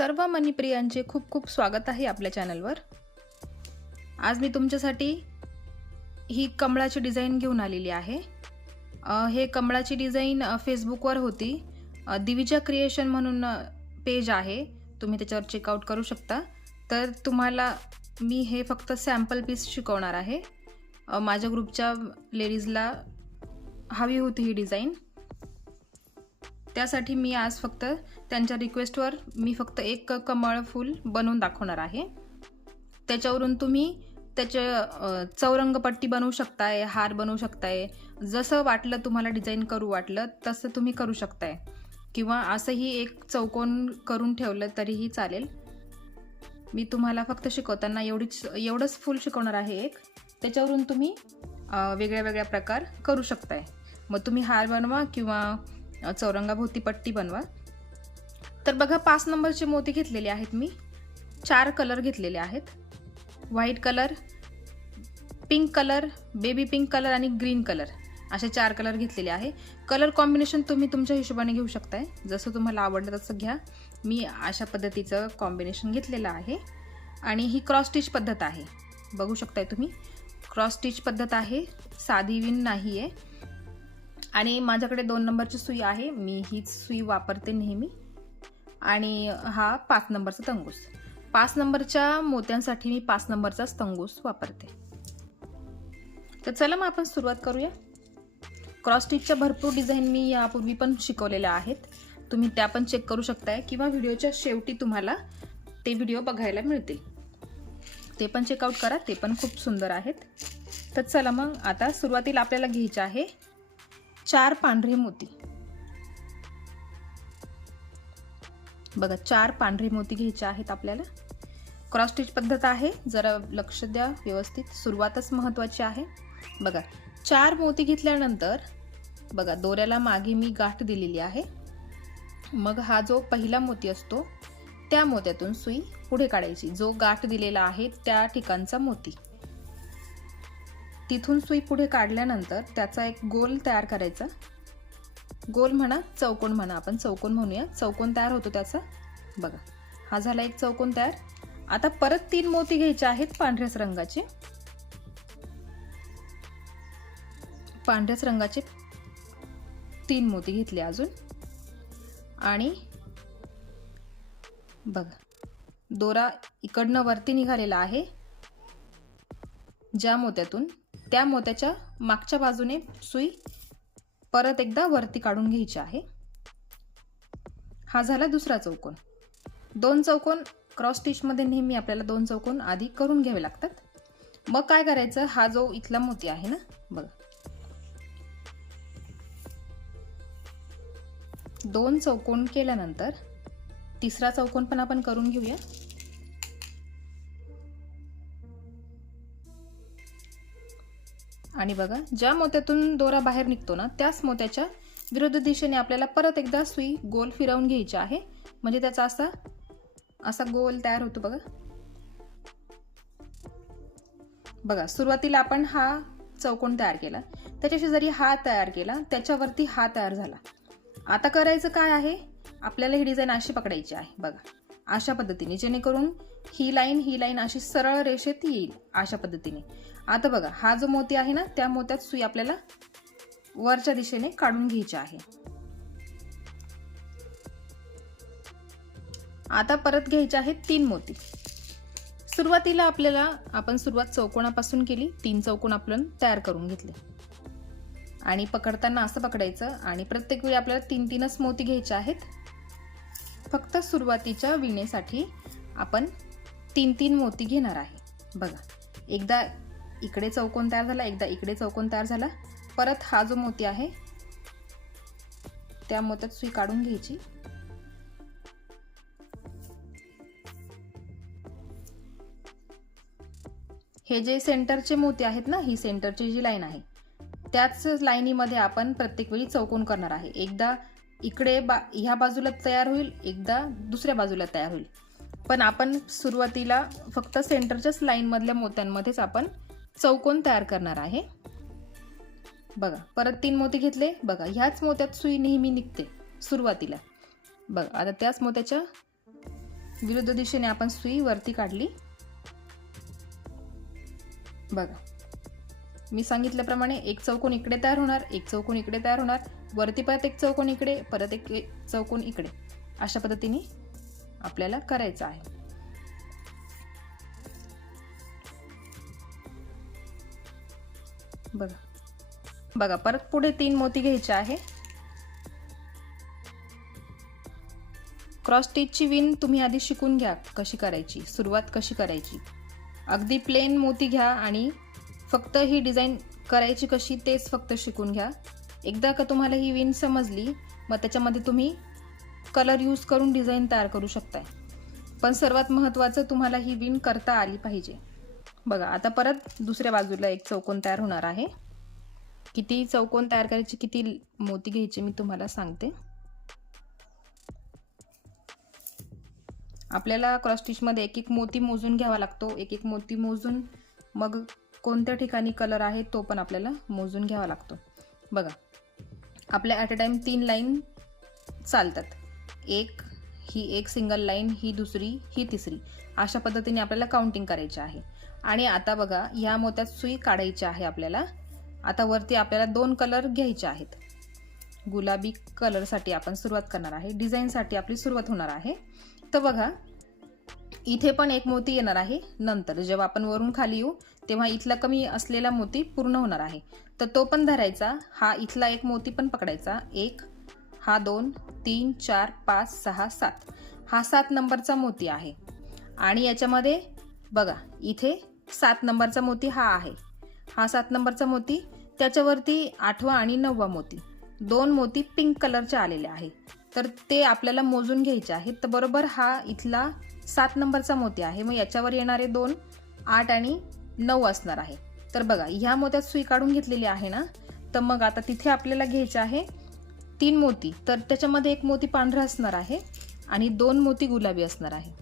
सर्व मनीप्रियांचे खूप खूप स्वागत आहे आपल्या चॅनलवर। आज मी तुमच्यासाठी ही कमळाची डिझाइन घेऊन आलेली आहे। हे कमळाची डिझाइन फेसबुकवर होती। दिविजा क्रिएशन म्हणून पेज आहे, तुम्ही त्याच्यावर चेकआउट करू शकता। तर तुम्हाला मी हे फक्त सॅम्पल पीस शिकवणार आहे। माझ्या ग्रुपच्या लेडीजला हवी होती ही डिझाइन, त्यासाठी मी आज फक्त त्यांच्या रिक्वेस्टवर मी फक्त एक कमळ फूल बनवून दाखवणार आहे। त्याच्यावरून तुम्ही त्याचे चौरंगपट्टी बनवू शकताय, हार बनवू शकताय, जसं वाटलं तुम्हाला डिझाइन करू वाटलं तसं तुम्ही करू शकताय, किंवा असंही एक चौकोन करून ठेवलं तरीही चालेल। मी तुम्हाला फक्त शिकवताना एवढंच फूल शिकवणार आहे एक, त्याच्यावरून तुम्ही वेगळ्या वेगळ्या प्रकार करू शकताय। मग तुम्ही हार बनवा किंवा चौरंगाभोवती पट्टी बनवा। तर बघा, 5 नंबरचे मोती घेतलेले आहेत मी। 4 कलर घेतलेले आहेत, white colour, pink colour, baby pink colour आणि ग्रीन कलर, असे 4 कलर घेतलेले आहे। कलर कॉम्बिनेशन तुम्ही तुमच्या हिशोबाने घेऊ शकताय, जसं तुम्हाला आवडलं तसं घ्या। मी अशा पद्धतीचं कॉम्बिनेशन घेतलेलं आहे। आणि ही क्रॉस स्टिच पद्धत आहे, बघू शकताय तुम्ही, क्रॉस स्टिच पद्धत आहे, साधी विण नाही आहे। आणि माझ्याकडे 2 नंबरची सुई आहे, मी हीच सुई वापरते नेहमी। आणि हा 5 नंबरचा तंगूस। 5 नंबरच्या मोत्यांसाठी मी 5 नंबरचाच तंगूस वापरते। तर चला मग आपण सुरुवात करूया। क्रॉस स्टिचच्या भरपूर डिझाइन मी यापूर्वी पण शिकवलेल्या आहेत, तुम्ही त्या पण चेक करू शकताय, किंवा व्हिडिओच्या शेवटी तुम्हाला ते व्हिडिओ बघायला मिळतील, ते पण चेकआउट करा, ते पण खूप सुंदर आहेत। तर चला मग आता सुरुवातीला आपल्याला घ्यायचे आहे 4 पांढरे मोती। बघा, 4 पांढरे मोती घ्यायचे आहेत आपल्याला। क्रॉस स्टिच पद्धत आहे, जरा लक्ष द्या व्यवस्थित, सुरुवातच महत्त्वाची आहे। बघा, 4 मोती घेतल्यानंतर बघा दोऱ्याला मागे मी गाठ दिलेली आहे। मग हा जो पहिला मोती असतो त्या मोत्यातून सुई पुढे काढायची, जो गाठ दिलेला आहे त्या ठिकाणचा मोती, तिथून सुई पुढे काढल्यानंतर त्याचा एक गोल तयार करायचा। गोल म्हणा, चौकोन म्हणा, आपण चौकोन म्हणूया, चौकोन तयार होतो त्याचा। बघा, हा झाला एक चौकोन तयार। आता परत 3 मोती घ्यायचे आहेत पांढऱ्याच रंगाचे। पांढऱ्याच रंगाचे 3 मोती घेतले अजून। आणि बघा, दोरा इकडनं वरती निघालेला आहे ज्या मोत्यातून, त्या मोत्याच्या मागच्या बाजूने सुई परत एकदा वरती काढून घ्यायची आहे। हा झाला दुसरा चौकोन। 2 चौकोन क्रॉस स्टिच मध्ये नेहमी आपल्याला 2 चौकोन आधी करून घ्यावे लागतात। मग काय करायचं, हा जो इथला मोती आहे ना, बघा 2 चौकोन केल्यानंतर तिसरा चौकोन पण आपण करून घेऊया। आणि बघा, ज्या मोत्यातून दोरा बाहेर निघतो ना, त्याच मोत्याच्या विरुद्ध दिशेने आपल्याला परत एकदा सुई गोल फिरवून घ्यायची आहे, म्हणजे त्याचा असा गोल तयार होतो। बघा बघा, सुरुवातीला आपण हा चौकोन तयार केला, त्याच्या शेजारी हा तयार केला, त्याच्यावरती हा तयार झाला। आता करायचं काय आहे, आपल्याला ही डिझाइन अशी पकडायची आहे। बघा, अशा पद्धतीने, जेणेकरून ही लाईन अशी सरळ रेषेत येईल, अशा पद्धतीने। आता बघा, हा जो मोती आहे ना, त्या मोत्यात सुई आपल्याला वरच्या दिशेने काढून घ्यायची आहे। आता परत घ्यायचे आहेत 3 मोती। सुरुवातीला आपण सुरुवात चौकोनापासून केली, 3 चौकोन आपण तयार करून घेतले। आणि पकडताना असं पकडायचं, आणि प्रत्येक वेळी आपल्याला 3-3च मोती घ्यायचे आहेत। फक्त सुरुवातीच्या विणेसाठी आपण 3-3 मोती घेणार आहे। बघा, एकदा इकडे चौकोन तयार झाला, एकदा इकडे चौकोन तयार झाला, परत हा जो मोती आहे त्या मोत्यात सुई काढून घ्यायची। हे जे सेंटरचे मोती आहेत ना, ही सेंटरची जी लाईन आहे, त्याच लाईनीमध्ये आपण प्रत्येक वेळी चौकोन करणार आहे। एकदा इकडे ह्या बाजूला तयार होईल, एकदा दुसऱ्या बाजूला तयार होईल, पण आपण सुरुवातीला फक्त सेंटरच्याच लाईन मधल्या मोत्यांमध्येच आपण चौकोन तयार करणार आहे। बघा, परत 3 मोती घेतले। बघा, ह्याच मोत्यात सुई नेहमी निघते सुरुवातीला। बघा, आता त्याच मोत्याच्या विरुद्ध दिशेने आपण सुई वरती काढली. बघा, मी सांगितल्याप्रमाणे एक चौकोन इकडे तयार होणार, एक चौकोन इकडे तयार होणार, वरती परत एक चौकोन इकडे, परत एक चौकोन इकडे. अशा पद्धतीने आपल्याला करायचं आहे. बघा परत पुढे 3 मोती घ्यायचे आहे. क्रॉस स्टिचची विण तुम्ही आधी शिकून घ्या कशी करायची, सुरुवात कशी करायची. अगदी प्लेन मोती घ्या आणि फक्त ही डिझाईन करायची कशी तेच फक्त शिकून घ्या. एकदा का तुम्हाला ही विण समजली मग त्याच्यामध्ये तुम्ही कलर यूज करून डिझाईन तयार करू शकताय. पण सर्वात महत्त्वाचं तुम्हाला ही विण करता आली पाहिजे. बघा आता परत दुसऱ्या बाजूला एक चौकोन तयार होणार आहे. किती चौकोन तयार करायचे, किती मोती घ्यायचे मी तुम्हाला सांगते. आपल्याला क्रॉस स्टिचमध्ये एक एक मोती मोजून घ्यावा लागतो. एक एक मोती मोजून मग कोणत्या ठिकाणी कलर आहे तो पण आपल्याला मोजून घ्यावा लागतो. बघा आपल्या ॲट अ टाइम 3 लाईन चालतात. ही एक सिंगल लाईन, ही दुसरी, ही तिसरी. अशा पद्धतीने आपल्याला काउंटिंग करायची आहे. आणि आता बघा ह्या मोत्यात सुई काढायची आहे आपल्याला. आता वरती आपल्याला 2 कलर घ्यायचे आहेत. गुलाबी कलरसाठी आपण सुरुवात करणार आहे. डिझाईनसाठी आपली सुरुवात होणार आहे. तर बघा इथे पण एक मोती येणार आहे. नंतर जेव्हा आपण वरून खाली येऊ तेव्हा इथला कमी असलेला मोती पूर्ण होणार आहे. तर तो पण धरायचा. हा इथला एक मोती पण पकडायचा. 1, हा 2, 3, 4, 5, 6, 7. हा 7 नंबरचा मोती आहे. आणि याच्यामध्ये बघा इथे 7 नंबरचा मोती हा आहे. हा 7 नंबरचा मोती, त्याच्यावरती 8वा आणि 9वा मोती. 2 मोती पिंक कलरचे आलेले आहे. तर ते आपल्याला मोजून घ्यायचे आहेत. तर बरोबर हा इथला 7 नंबरचा मोती आहे. मग याच्यावर येणारे 2 8 आणि 9 असणार आहे. तर बघा ह्या मोत्यात सुई काढून घेतलेली आहे ना. तर मग आता तिथे आपल्याला घ्यायचे आहे 3 मोती. तर त्याच्यामध्ये एक मोती पांढरा असणार आहे आणि 2 मोती गुलाबी असणार आहे.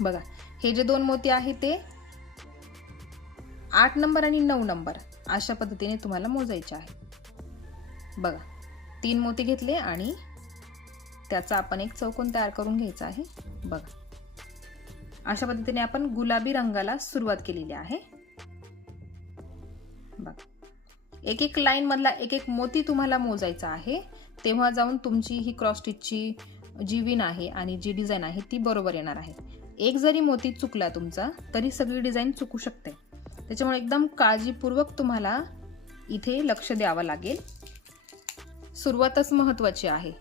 बघा हे जे 2 मोती आहे ते 8 नंबर आणि 9 नंबर अशा पद्धतीने तुम्हाला मोजायचे आहे. बघा 3 मोती घेतले आणि त्याचा आपण एक चौकोन तयार करून घ्यायचा आहे. बघा अशा पद्धतीने आपण गुलाबी रंगाला सुरुवात केलेली आहे. बघा एक एक लाईन मधला एक एक मोती तुम्हाला मोजायचा आहे. तेव्हा जाऊन तुमची ही क्रॉस स्टिचची जी विण आहे आणि जी डिझाईन आहे ती बरोबर येणार आहे. एक जरी मोती चुकला तुमचा तरी सगळी डिझाईन चुकू शकते. त्याच्यामुळे एकदम काळजीपूर्वक तुम्हाला इथे लक्ष द्यावं लागेल. सुरुवातच महत्त्वाची आहे.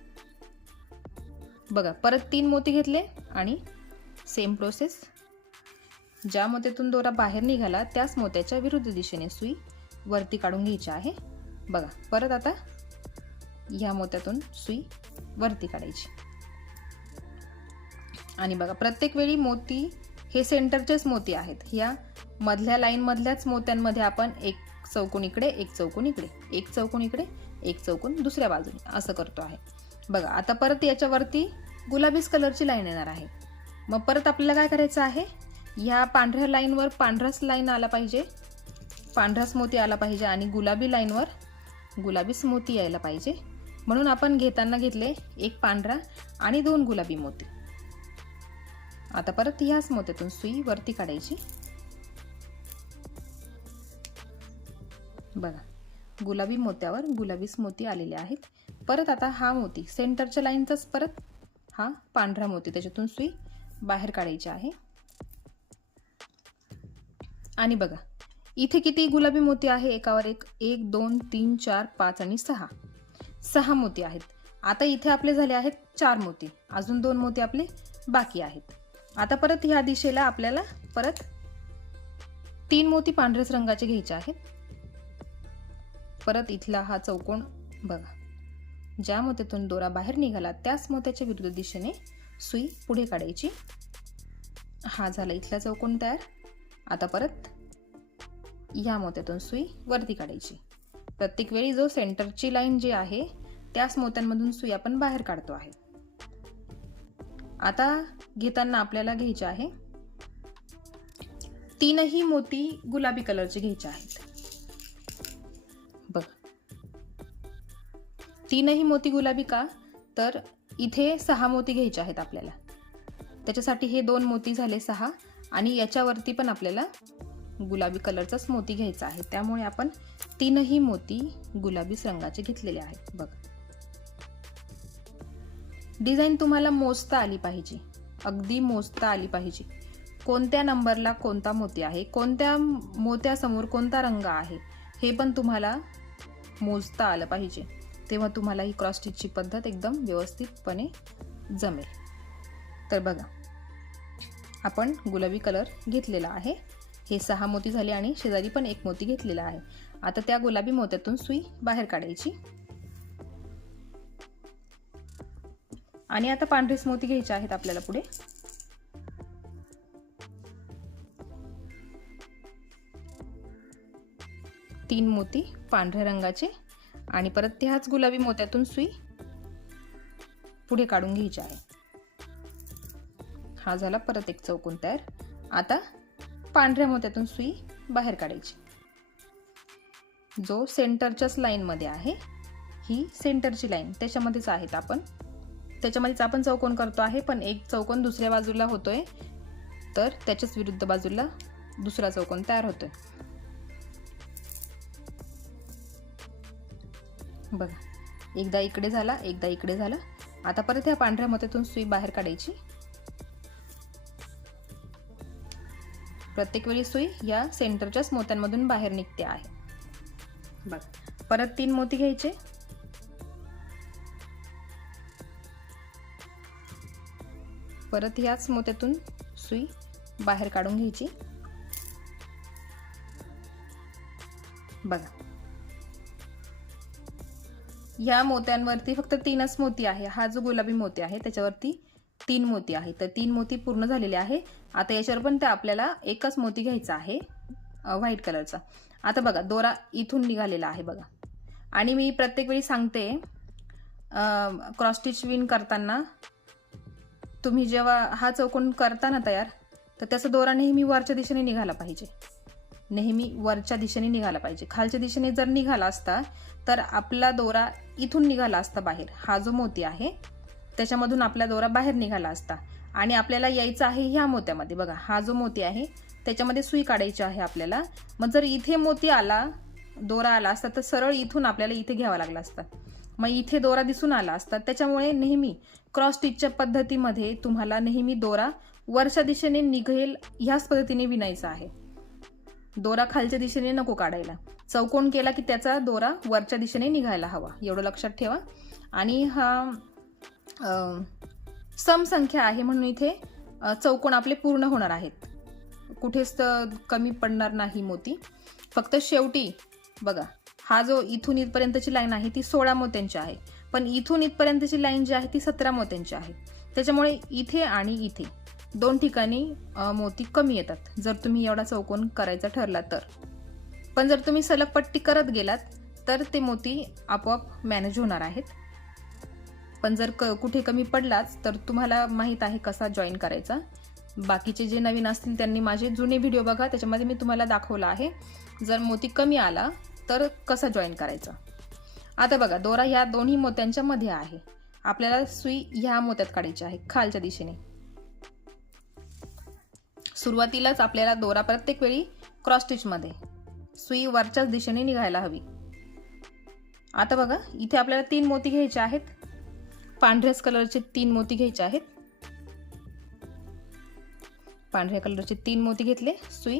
बघा परत 3 मोती घेतले आणि सेम प्रोसेस. ज्या मोत्यातून दोरा बाहेर निघाला त्याच मोत्याच्या विरुद्ध दिशेने सुई वरती काढून घ्यायची आहे. बघा परत आता ह्या मोत्यातून सुई वरती काढायची. आणि बघा प्रत्येक वेळी मोती हे सेंटरचेच मोती आहेत. ह्या मधल्या लाईन मधल्याच मोत्यांमध्ये आपण एक चौकोन इकडे, एक चौकोन इकडे, एक चौकोन इकडे, एक चौकोन दुसऱ्या बाजूने असं करतो आहे. बघा आता परत याच्यावरती गुलाबीच कलरची लाईन येणार आहे. मग परत आपल्याला काय करायचं आहे, ह्या पांढऱ्या लाईनवर पांढराच लाईन आला पाहिजे, पांढराच मोती आला पाहिजे आणि गुलाबी लाईनवर गुलाबीच मोती यायला पाहिजे. म्हणून आपण घेताना घेतले एक पांढरा आणि 2 गुलाबी मोती. आता परत ह्याच मोत्यातून सुई वरती काढायची. बघा गुलाबी मोत्यावर गुलाबीच मोती आलेले आहेत. परत आता हा मोती सेंटरच्या लाईनचाच परत हा पांढरा मोती त्याच्यातून सुई बाहेर काढायची आहे. आणि बघा इथे किती गुलाबी मोती आहे, एकावर एक 1 2 3 4 5 आणि 6 मोती आहेत. आता इथे आपले झाले आहेत 4 मोती. अजून 2 मोती आपले बाकी आहेत. आता परत ह्या दिशेला आपल्याला परत 3 मोती पांढऱ्याच रंगाचे घ्यायचे आहेत. परत इथला हा चौकोन बघा, ज्या मोत्यातून दोरा बाहेर निघाला त्याच मोत्याच्या विरुद्ध दिशेने सुई पुढे काढायची. हा झाला इथला चौकोन तयार. आता परत या मोत्यातून सुई वरती काढायची. प्रत्येक वेळी जो सेंटरची लाईन जी आहे त्याच मोत्यांमधून सुई आपण बाहेर काढतो आहे. आता घेताना आपल्याला घ्यायचे आहे 3ही मोती गुलाबी कलरचे घ्यायचे आहेत. बघ 3ही मोती गुलाबी का, तर इथे 6 मोती घ्यायचे आहेत आपल्याला. त्याच्यासाठी हे 2 मोती झाले 6 आणि याच्यावरती पण आपल्याला गुलाबी कलरचाच मोती घ्यायचा आहे, त्यामुळे आपण 3ही मोती गुलाबी रंगाचे घेतलेले आहेत. बघा, डिझाईन तुम्हाला मोजता आली पाहिजे, अगदी मोजता आली पाहिजे. कोणत्या नंबरला कोणता मोती आहे, कोणत्या मोत्यासमोर कोणता रंग आहे, हे पण तुम्हाला मोजता आलं पाहिजे. तेव्हा तुम्हाला ही क्रॉस स्टिचची पद्धत एकदम व्यवस्थितपणे जमेल. तर बघा, आपण गुलाबी कलर घेतलेला आहे. हे 6 मोती झाले आणि शेजारी पण 1 मोती घेतलेला आहे. आता त्या गुलाबी मोत्यातून सुई बाहेर काढायची आणि आता पांढरेच मोती घ्यायचे आहेत आपल्याला पुढे. तीन मोती पांढऱ्या रंगाचे आणि परत त्याच गुलाबी मोत्यातून सुई पुढे काढून घ्यायची आहे. हा झाला परत एक चौकोन तयार. आता पांढऱ्या मोत्यातून सुई बाहेर काढायची. जो सेंटरच्याच लाईन मध्ये आहे, ही सेंटरची लाईन त्याच्यामध्येच आहेत आपण, त्याच्यामध्येच आपण चौकोन करतो आहे. पण एक चौकोन दुसऱ्या बाजूला होतोय, तर त्याच्याच विरुद्ध बाजूला दुसरा चौकोन तयार होतोय. बघा, एकदा इकडे झाला, एकदा इकडे झाला. आता परत ह्या पांढऱ्या मोत्यातून सुई बाहेर काढायची. प्रत्येक वेळी सुई या सेंटरच्याच मोत्यांमधून बाहेर निघते आहे. बघा, परत 3 मोती घ्यायचे. परत ह्याच मोत्यातून सुई बाहेर काढून घ्यायची. बघा, या मोत्यांवरती फक्त 3च मोती आहे. हा जो गुलाबी मोती आहे त्याच्यावरती 3 मोती आहे, तर 3 मोती पूर्ण झालेले आहे. आता याच्यावर पण आपल्याला एकच मोती घ्यायचा आहे व्हाईट कलरचा. आता बघा, दोरा इथून निघालेला आहे बघा. आणि मी प्रत्येक वेळी सांगते, क्रॉस स्टिच विण करताना तुम्ही जेव्हा हा चौकोन करता ना तयार, तर त्याचा दोरा नेहमी वरच्या दिशेने निघाला पाहिजे, नेहमी वरच्या दिशेने निघाला पाहिजे. खालच्या दिशेने जर निघाला असता तर आपला दोरा इथून निघाला असता बाहेर. हा जो मोती आहे त्याच्यामधून आपला दोरा बाहेर निघाला असता आणि आपल्याला यायचं आहे ह्या मोत्यामध्ये. बघा, हा जो मोती आहे त्याच्यामध्ये सुई काढायची आहे आपल्याला. मग जर इथे मोती आला, दोरा आला असता, तर सरळ इथून आपल्याला इथे घ्यावा लागला असता. मग इथे दोरा दिसून आला असता. त्याच्यामुळे नेहमी क्रॉस स्टिचच्या पद्धतीमध्ये तुम्हाला नेहमी दोरा वरच्या दिशेने निघेल ह्याच पद्धतीने विणायचा आहे. दोरा खालच्या दिशेने नको काढायला. चौकोन केला की त्याचा दोरा वरच्या दिशेने निघायला हवा, एवढं लक्षात ठेवा. आणि हा समसंख्या आहे म्हणून इथे चौकोन आपले पूर्ण होणार आहेत, कुठेच कमी पडणार नाही मोती. फक्त शेवटी बघा, हा जो इथून इथपर्यंतची लाईन आहे ती 16 मोत्यांची आहे, पण इथून इथपर्यंतची लाईन जी आहे ती 17 मोत्यांची आहे. त्याच्यामुळे इथे आणि इथे 2 ठिकाणी मोती कमी येतात जर तुम्ही एवढा चौकोन करायचा ठरला तर. पण जर तुम्ही सलग पट्टी करत गेलात तर ते मोती आपोआप मॅनेज होणार आहेत. पण जर कुठे कमी पडलाच तर तुम्हाला माहित आहे कसा जॉईन करायचा. बाकीचे जे नवीन असतील त्यांनी माझे जुने व्हिडिओ बघा, त्याच्यामध्ये मी तुम्हाला दाखवला आहे जर मोती कमी आला तर कसा जॉईन करायचा. आता बघा, दोरा ह्या दोन्ही मोत्यांच्या मध्ये आहे. आपल्याला सुई ह्या मोत्यात काढायची आहे खालच्या दिशेने. सुरुवातीलाच आपल्याला दोरा प्रत्येक वेळी क्रॉस स्टिच मध्ये सुई वरच्याच दिशेने निघायला हवी. आता बघा, इथे आपल्याला 3 मोती घ्यायचे आहेत. पांढऱ्याच कलरचे 3 मोती घ्यायचे आहेत. पांढऱ्या कलरचे 3 मोती घेतले. सुई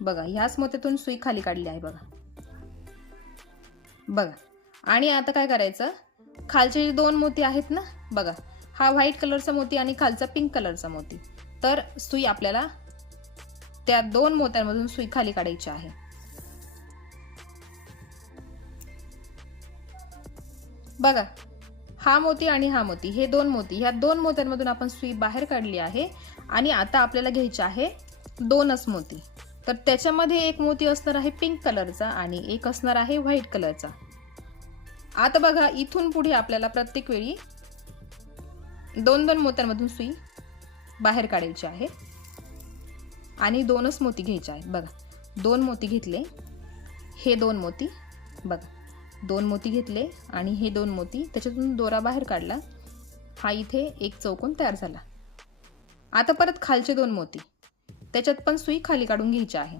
बघा, ह्याच मोत्यातून सुई खाली काढली आहे बघा. बघा, आणि आता काय करायचं, खालचे 2 मोती आहेत ना बघा, हा व्हाईट कलरचा मोती आणि खालचा पिंक कलरचा मोती. तर सुई आपल्याला त्या 2 मोत्यांमधून सुई खाली काढायची आहे. बघा, हा मोती आणि हा मोती, हे 2 मोती, ह्या 2 मोत्यांमधून आपण सुई बाहेर काढली आहे. आणि आता आपल्याला घ्यायचे आहे 2च मोती. तर त्याच्यामध्ये एक मोती असणार आहे पिंक कलरचा आणि एक असणार आहे व्हाईट कलरचा. आता बघा, इथून पुढे आपल्याला प्रत्येक वेळी 2-2 मोत्यांमधून सुई बाहेर काढायची आहे आणि 2च मोती घ्यायचे आहेत. बघा, 2 मोती घेतले, हे 2 मोती बघा, 2 मोती घेतले आणि हे 2 मोती, त्याच्यातून दोरा बाहेर काढला हा इथे एक चौकोन तयार झाला. आता परत खालचे 2 मोती, त्याच्यात पण सुई खाली काढून घ्यायची आहे.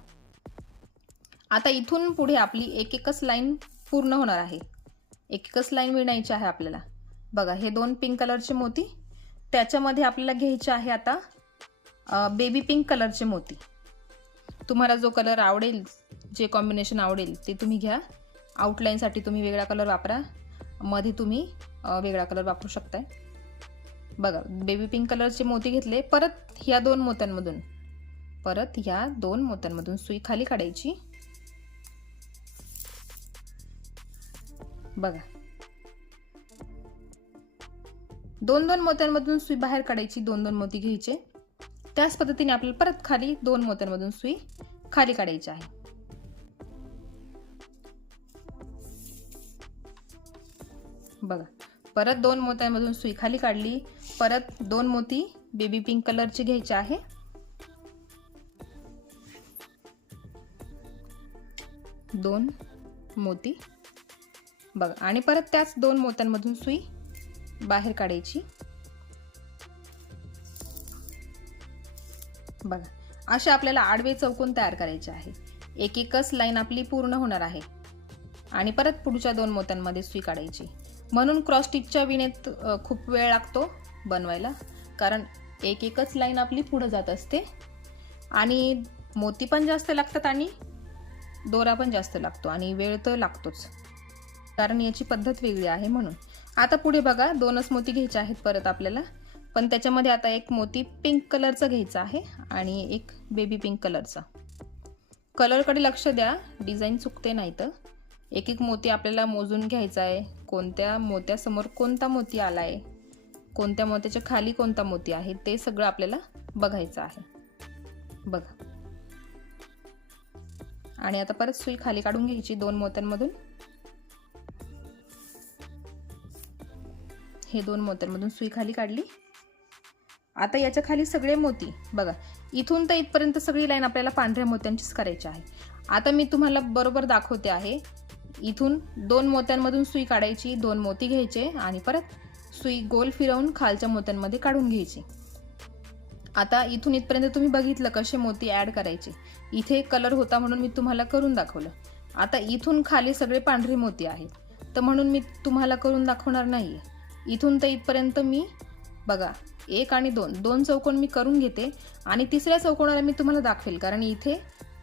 आता इथून पुढे आपली एक एकच लाईन पूर्ण होणार आहे. एक एकच लाईन विणायची आहे आपल्याला. बघा हे 2 पिंक कलरचे मोती, त्याच्यामध्ये आपल्याला घ्यायचे आहे आता बेबी पिंक कलरचे मोती. तुम्हाला जो कलर आवडेल, जे कॉम्बिनेशन आवडेल ते तुम्ही घ्या. आउटलाईनसाठी तुम्ही वेगळा कलर वापरा, मध्ये तुम्ही वेगळा कलर वापरू शकताय. बघा बेबी पिंक कलरचे मोती घेतले. परत ह्या 2 मोत्यांमधून सुई खाली काढायची. बघा 2 मोत्यांमधून सुई बाहेर काढायची. 2 मोती घ्यायचे. त्याच पद्धतीने आपल्याला परत खाली 2 मोत्यांमधून सुई खाली काढायची आहे. बघा परत 2 मोत्यांमधून सुई खाली काढली. परत 2 मोती बेबी पिंक कलरचे घ्यायचे आहे. दोन मोती बघा आणि परत त्याच 2 मोत्यांमधून सुई बाहेर काढायची. बघा असे आपल्याला आडवे चौकोन तयार करायचे आहे. एक एकच लाईन आपली पूर्ण होणार आहे. आणि परत पुढच्या 2 मोत्यांमध्ये सुई काढायची. म्हणून क्रॉस स्टिचच्या विणेत खूप वेळ लागतो बनवायला, कारण एक एकच लाईन आपली पुढे जात असते आणि मोती पण जास्त लागतात आणि दोरा पण जास्त लागतो आणि वेळ तर लागतोच, कारण याची पद्धत वेगळी आहे म्हणून. आता पुढे बघा 2च मोती घ्यायचे आहेत परत आपल्याला, पण त्याच्यामध्ये आता एक मोती पिंक कलरचा घ्यायचा आहे आणि एक बेबी पिंक कलरचा. कलरकडे लक्ष द्या, डिझाईन चुकते नाही तर. एक एक मोती आपल्याला मोजून घ्यायचा आहे. कोणत्या मोत्यासमोर कोणता मोती आलाय, कोणत्या मोत्याच्या खाली कोणता मोती आहे, ते सगळं आपल्याला बघायचं आहे. बघा आणि आता परत सुई खाली काढून घ्यायची 2 मोत्यांमधून. हे 2 मोत्यांमधून सुई खाली काढली. आता याच्या खाली सगळे मोती बघा, इथून तर इथपर्यंत सगळी लाईन आपल्याला पांढऱ्या मोत्यांचीच करायची आहे. आता मी तुम्हाला बरोबर दाखवते आहे. इथून 2 मोत्यांमधून सुई काढायची, 2 मोती घ्यायचे आणि परत सुई गोल फिरवून खालच्या मोत्यांमध्ये काढून घ्यायची. आता इथून इथपर्यंत तुम्ही बघितलं कसे मोती ऍड करायचे. इथे कलर होता म्हणून मी तुम्हाला करून दाखवलं. आता इथून खाली सगळे पांढरे मोती आहेत, तर म्हणून मी तुम्हाला करून दाखवणार नाहीये. इथून तर इथपर्यंत मी बघा 1 आणि 2 चौकोन मी करून घेते आणि तिसऱ्या चौकोनाला मी तुम्हाला दाखवेल, कारण इथे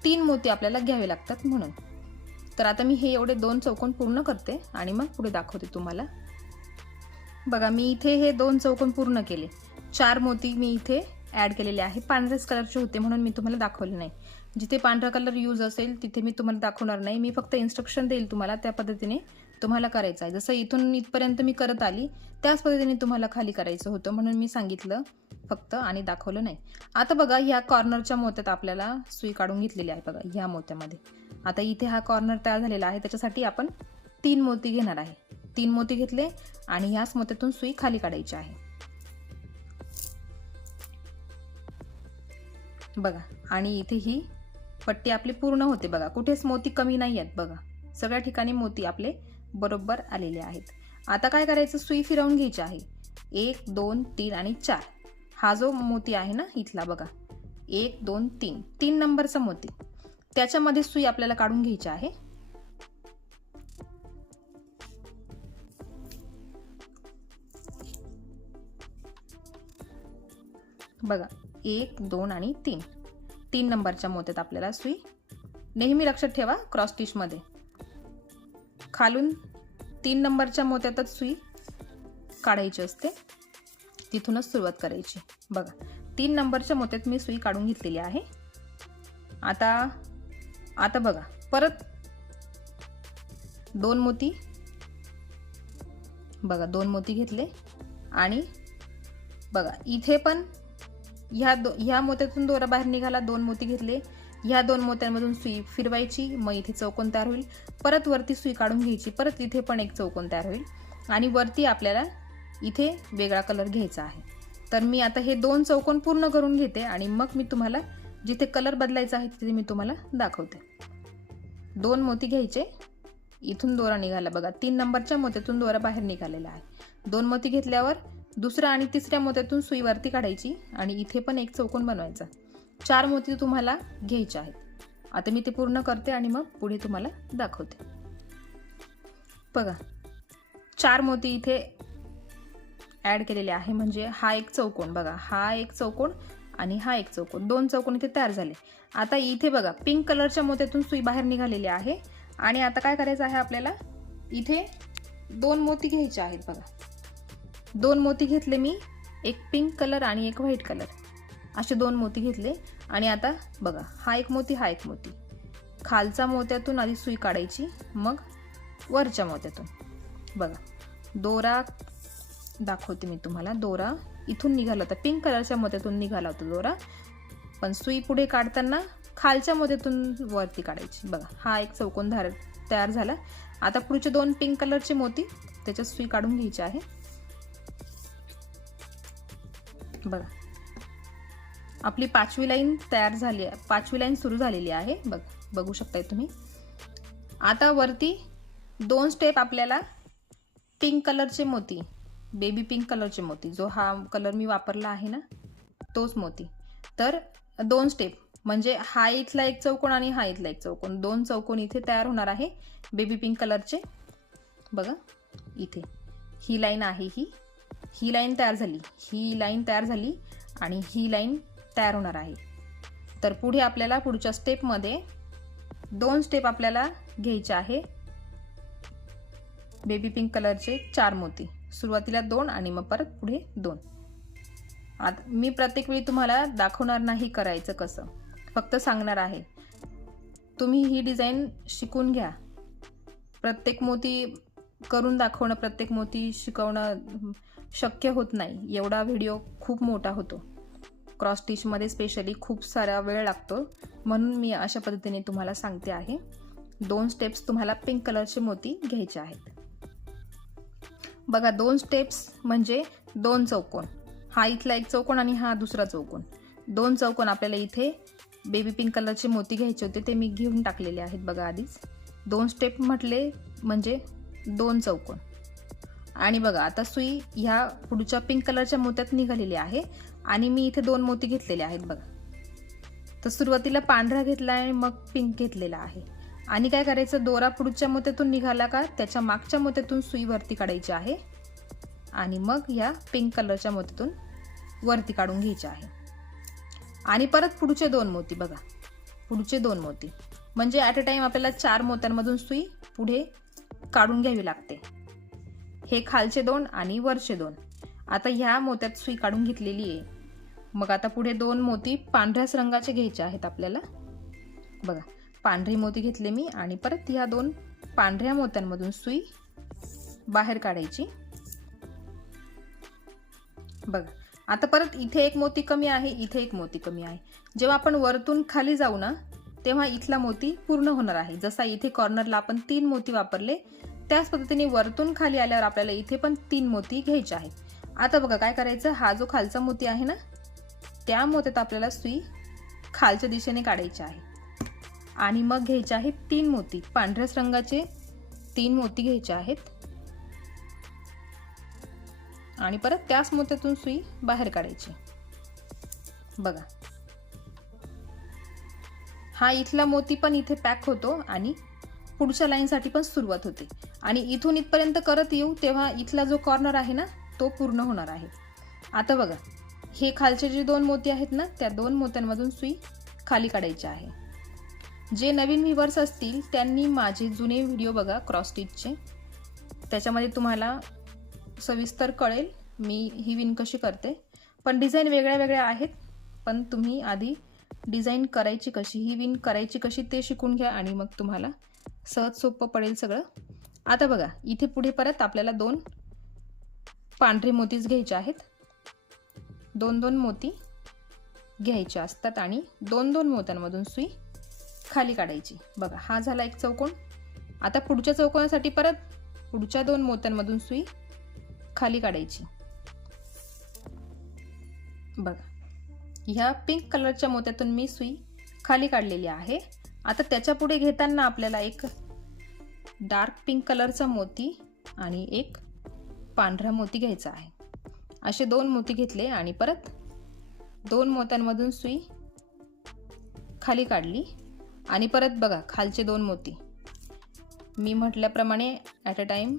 3 मोती आपल्याला घ्यावे लागतात म्हणून. तर आता मी हे एवढे 2 चौकोन पूर्ण करते आणि मग पुढे दाखवते तुम्हाला. बघा मी इथे हे 2 चौकोन पूर्ण केले. 4 मोती मी इथे ऍड केलेले आहे. पांढऱ्याच कलरचे होते म्हणून मी तुम्हाला दाखवले नाही. जिथे पांढरा कलर यूज असेल तिथे मी तुम्हाला दाखवणार नाही. मी फक्त इन्स्ट्रक्शन देईल तुम्हाला, त्या पद्धतीने तुम्हाला करायचं आहे. जसं इथून इथपर्यंत मी करत आली त्याच पद्धतीने तुम्हाला खाली करायचं होतं म्हणून मी सांगितलं फक्त आणि दाखवलं नाही. आता बघा ह्या कॉर्नरच्या मोत्यात आपल्याला सुई काढून घेतलेली आहे. बघा ह्या मोत्यामध्ये आता इथे हा कॉर्नर तयार झालेला आहे. त्याच्यासाठी आपण 3 मोती घेणार आहे. 3 मोती घेतले आणि ह्याच मोत्यातून सुई खाली काढायची आहे. बघा आणि इथे ही पट्टी आपली पूर्ण होते. बघा कुठेच मोती कमी नाही आहेत. बघा सगळ्या ठिकाणी मोती आपले बरोबर आलेले आहेत. आता काय करायचं, सुई फिरवून घ्यायची आहे. 1 2 3 आणि 4 हा जो मोती आहे ना इथला बघा 1 2 3 3 नंबरचा मोती, त्याच्यामध्ये सुई आपल्याला काढून घ्यायची आहे. बघा 1 2 आणि 3 नंबरच्या मोत्यात आपल्याला सुई, नेहमी लक्षात ठेवा क्रॉस स्टिच मध्ये खालून 3 नंबरच्या मोत्यातच सुई काढायची असते, तिथूनच सुरुवात करायची. बघा 3 नंबरच्या मोत्यात मी सुई काढून घेतलेली आहे. आता बघा परत 2 मोती, बघा 2 मोती घेतले आणि बघा इथे पण ह्या मोत्यातून दोरा बाहेर निघाला, 2 मोती घेतले. ह्या 2 मोत्यांमधून सुई फिरवायची, मग इथे चौकोन तयार होईल. परत वरती सुई काढून घ्यायची, परत इथे पण एक चौकोन तयार होईल आणि वरती आपल्याला इथे वेगळा कलर घ्यायचा आहे. तर मी आता हे 2 चौकोन पूर्ण करून घेते आणि मग मी तुम्हाला जिथे कलर बदलायचा आहे तिथे मी तुम्हाला दाखवते. 2 मोती घ्यायचे, इथून दोरा निघाला बघा 3 नंबरच्या मोत्यातून दोरा बाहेर निघालेला आहे. 2 मोती घेतल्यावर दुसऱ्या आणि तिसऱ्या मोत्यातून सुई वरती काढायची आणि इथे पण एक चौकोन बनवायचा. 4 मोती तुम्हाला घ्यायचे आहेत. आता मी ते पूर्ण करते आणि मग पुढे तुम्हाला दाखवते. बघा 4 मोती इथे ॲड केलेले आहे. म्हणजे हा एक चौकोन, बघा हा एक चौकोन आणि हा एक चौकोन, 2 चौकोन इथे तयार झाले. आता इथे बघा पिंक कलरच्या मोत्यातून सुई बाहेर निघालेली आहे. आणि आता काय करायचं आहे आपल्याला, इथे 2 मोती घ्यायचे आहेत. बघा 2 मोती घेतले मी, एक पिंक कलर आणि एक व्हाईट कलर, असे 2 मोती घेतले. आणि आता बघा हा एक मोती, हा एक मोती, खालचा मोत्यातून आधी सुई काढायची, मग वरच्या मोत्यातून. बघा दोरा दाखवते मी तुम्हाला. दोरा इथून निघाला होता, पिंक कलरच्या मोत्यातून निघाला होता दोरा, पण सुई पुढे काढताना खालच्या मोत्यातून वरती काढायची. बघा हा एक चौकोन तयार झाला. आता पुढचे 2 पिंक कलरचे मोती त्याच्यात सुई काढून घ्यायची आहे. बघा आपली 5वी लाईन तयार झाली आहे, 5वी लाईन सुरू झालेली आहे. बघू शकताय तुम्ही. आता वरती 2 स्टेप आपल्याला पिंक कलरचे मोती, बेबी पिंक कलरचे मोती, जो हा कलर मी वापरला आहे ना तोच मोती, तर 2 स्टेप म्हणजे हा इथला एक चौकोन आणि हा इथला एक चौकोन, 2 चौकोन इथे तयार होणार आहे बेबी पिंक कलरचे. बघा इथे ही लाईन आहे, ही लाईन तयार झाली, ही लाईन तयार झाली आणि ही लाईन तयार होणार आहे. तर पुढे आपल्याला पुढच्या स्टेपमध्ये 2 स्टेप आपल्याला घ्यायचे आहे बेबी पिंक कलरचे 4 मोती. सुरुवातीला 2 आणि मग परत पुढे 2. आता मी प्रत्येक वेळी तुम्हाला दाखवणार नाही करायचं कसं, फक्त सांगणार आहे. तुम्ही ही डिझाईन शिकून घ्या. प्रत्येक मोती करून दाखवणं, प्रत्येक मोती शिकवणं शक्य होत नाही. एवढा व्हिडिओ खूप मोठा होतो. क्रॉस स्टिचमध्ये स्पेशली खूप सारा वेळ लागतो, म्हणून मी अशा पद्धतीने तुम्हाला सांगते आहे. 2 स्टेप्स तुम्हाला पिंक कलरचे मोती घ्यायचे आहेत. बघा 2 स्टेप्स म्हणजे 2 चौकोन, हा इथला एक चौकोन आणि हा दुसरा चौकोन, 2 चौकोन आपल्याला इथे बेबी पिंक कलरचे मोती घ्यायचे होते, ते मी घेऊन टाकलेले आहेत. बघा आधीच 2 स्टेप म्हटले म्हणजे 2 चौकोन. आणि बघा आता सुई ह्या पुढच्या पिंक कलरच्या मोत्यात निघालेली आहे आणि मी इथे 2 मोती घेतलेले आहेत. बघा तर सुरुवातीला पांढरा घेतला आहे, मग पिंक घेतलेला आहे. आणि काय करायचं, दोरा पुढच्या मोत्यातून निघाला का त्याच्या मागच्या मोत्यातून सुई वरती काढायची आहे आणि मग या पिंक कलरच्या मोत्यातून वरती काढून घ्यायचे आहे. आणि परत पुढचे 2 मोती, बघा पुढचे 2 मोती म्हणजे ॲट अ टाइम आपल्याला 4 मोत्यांमधून सुई पुढे काढून घ्यावी लागते. हे खालचे 2 आणि वरचे 2. आता ह्या मोत्यात सुई काढून घेतलेली आहे. मग आता पुढे 2 मोती पांढऱ्याच रंगाचे घ्यायचे आहेत आपल्याला. बघा पांढरे मोती घेतले मी आणि परत ह्या 2 पांढऱ्या मोत्यांमधून सुई बाहेर काढायची. बघा आता परत इथे एक मोती कमी आहे, इथे एक मोती कमी आहे. जेव्हा आपण वरतून खाली जाऊ ना तेव्हा इथला मोती पूर्ण होणार आहे. जसा इथे कॉर्नरला आपण 3 मोती वापरले, त्याच पद्धतीने वरतून खाली आल्यावर आपल्याला इथे पण 3 मोती घ्यायचे आहेत. आता बघा काय करायचं, हा जो खालचा मोती आहे ना त्या मोत्यात आपल्याला सुई खालच्या दिशेने काढायची आहे आणि मग घ्यायचे आहेत 3 मोती, पांढऱ्याच रंगाचे 3 मोती घ्यायचे आहेत आणि परत त्याच मोत्यातून सुई बाहेर काढायची. बघा हा इथला मोती पण इथे पॅक होतो आणि पुढच्या लाईनसाठी पण सुरुवात होते. आणि इथून इथपर्यंत करत येऊ तेव्हा इथला जो कॉर्नर आहे ना तो पूर्ण होणार आहे. आता बघा हे खालचे जे 2 मोती आहेत ना त्या 2 मोत्यांमधून सुई खाली काढायची आहे. जे नवीन व्ह्यूअर्स असतील त्यांनी माझे जुने व्हिडिओ बघा क्रॉस स्टिचचे, त्याच्यामध्ये तुम्हाला सविस्तर कळेल मी ही विण कशी करते. पण डिझाईन वेगळ्या वेगळ्या आहेत, पण तुम्ही आधी डिझाईन करायची कशी, ही विण करायची कशी ते शिकून घ्या आणि मग तुम्हाला सहज सोपं पडेल सगळं. आता बघा इथे पुढे परत आपल्याला 2 पांढरे मोतीच घ्यायचे आहेत. 2-2 मोती घ्यायचे असतात आणि 2-2 मोत्यांमधून सुई खाली काढायची. बघा हा झाला एक चौकोन. आता पुढच्या चौकोनासाठी परत पुढच्या 2 मोत्यांमधून सुई खाली काढायची. बघा ह्या पिंक कलरच्या मोत्यातून मी सुई खाली काढलेली आहे. आता त्याच्या पुढे घेताना आपल्याला एक डार्क पिंक कलरचा मोती आणि एक पांढरा मोती घ्यायचा आहे असे 2 मोती घेतले आणि परत 2 मोत्यांमधून सुई खाली काढली आणि परत बघा खालचे 2 मोती मी म्हटल्याप्रमाणे ॲट अ टाइम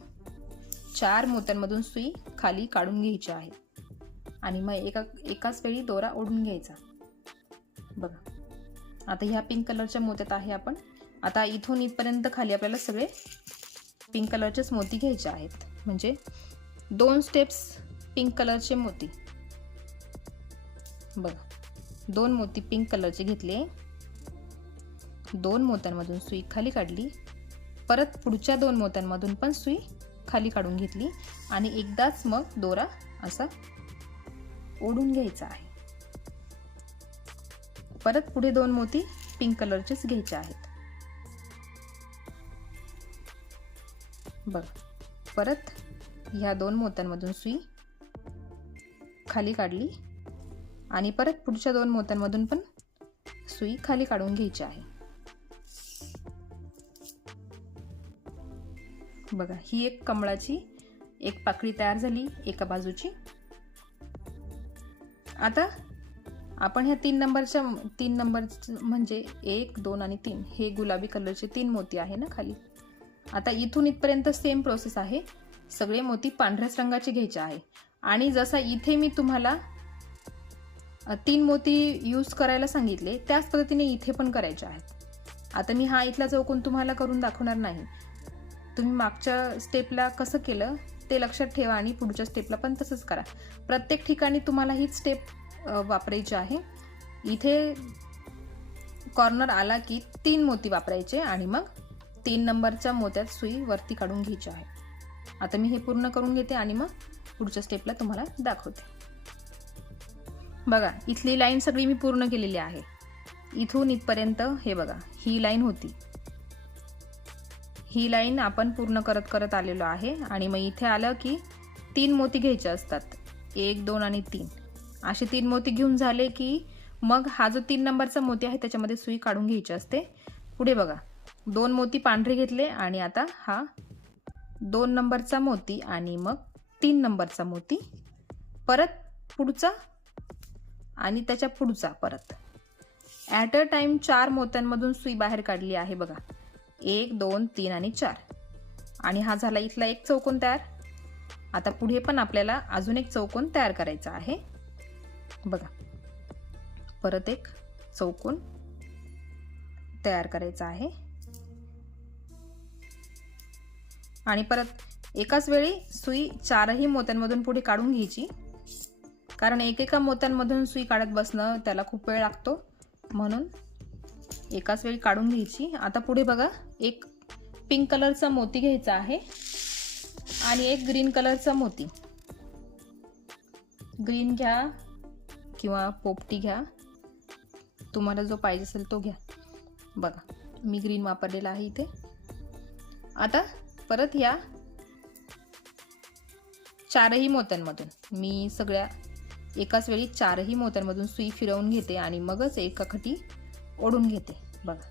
4 मोत्यांमधून सुई खाली काढून घ्यायची आहे आणि मग एकाच वेळी दोरा ओढून घ्यायचा. बघा आता ह्या पिंक कलरच्या मोत्यात आहे आपण. आता इथून इथपर्यंत खाली आपल्याला सगळे पिंक कलरचेच मोती घ्यायचे आहेत, म्हणजे 2 स्टेप्स पिंक कलरचे मोती. बघा 2 मोती पिंक कलरचे घेतले, 2 मोत्यांमधून सुई खाली काढली, परत पुढच्या 2 मोत्यांमधून पण सुई खाली काढून घेतली आणि एकदाच मग दोरा असा ओढून घ्यायचा आहे. परत पुढे 2 मोती पिंक कलरचेच घ्यायचे आहेत. बघा परत ह्या 2 मोत्यांमधून सुई खाली काढली आणि परत पुढच्या 2 मोत्यांमधून पण सुई खाली काढून घ्यायची आहे. बघा ही एक कमळाची एक पाकळी तयार झाली एका बाजूची. आता आपण ह्या 3 नंबर म्हणजे 1, 2 आणि 3 हे गुलाबी कलरचे 3 मोती आहे ना खाली. आता इथून इथपर्यंत सेम प्रोसेस आहे. सगळे मोती पांढऱ्याच रंगाचे घ्यायचे आहे आणि जसा इथे मी तुम्हाला 3 मोती यूज करायला सांगितले त्याच पद्धतीने इथे पण करायचे आहेत. आता मी हा इथला चौकोन तुम्हाला करून दाखवणार नाही. तुम्ही मागच्या स्टेपला कसं केलं ते लक्षात ठेवा आणि पुढच्या स्टेपला पण तसंच करा. प्रत्येक ठिकाणी तुम्हाला हीच स्टेप वापरायची आहे. इथे कॉर्नर आला की 3 मोती वापरायचे आणि मग 3 नंबरच्या मोत्यात सुई वरती काढून घ्यायची आहे. आता मी हे पूर्ण करून घेते आणि मग पुढच्या स्टेपला तुम्हाला दाखवते. बघा इथली लाईन सगळी मी पूर्ण केलेली आहे. इथून इथपर्यंत हे बघा ही लाईन होती. ही लाईन आपण पूर्ण करत आलेलो आहे आणि मग इथे आलं की 3 मोती घ्यायचे असतात. 1, 2 आणि 3 असे 3 मोती घेऊन झाले की मग हा जो 3 नंबरचा मोती आहे त्याच्यामध्ये सुई काढून घ्यायची असते. पुढे बघा 2 मोती पांढरे घेतले आणि आता हा 2 नंबरचा मोती आणि मग 3 नंबरचा मोती, परत पुढचा आणि त्याच्या पुढचा परत. ॲट अ टाइम 4 मोत्यांमधून सुई बाहेर काढली आहे. बघा 1, 2, 3 आणि 4 आणि हा झाला इथला एक चौकोन तयार. आता पुढे पण आपल्याला अजून एक चौकोन तयार करायचा आहे. बघा परत एक चौकोन तयार करायचा आहे आणि परत एकाच वेळी सुई 4ही मोत्यांमधून पुढे काढून घ्यायची, कारण एकेका मोत्यांमधून सुई काढत बसणं त्याला खूप वेळ लागतो, म्हणून एकाच वेळी काढून घ्यायची. आता पुढे बघा एक पिंक कलरचा मोती घ्यायचा आहे आणि एक ग्रीन कलरचा मोती. ग्रीन घ्या किंवा पोपटी घ्या, तुम्हाला जो पाहिजे असेल तो घ्या. बघा मी ग्रीन वापरलेला आहे इथे. आता परत या 4ही मोत्यांमधून मी सगळ्या एकाच वेळी 4ही मोत्यांमधून सुई फिरवून घेते आणि मगच एका खटी ओढून घेते. बघा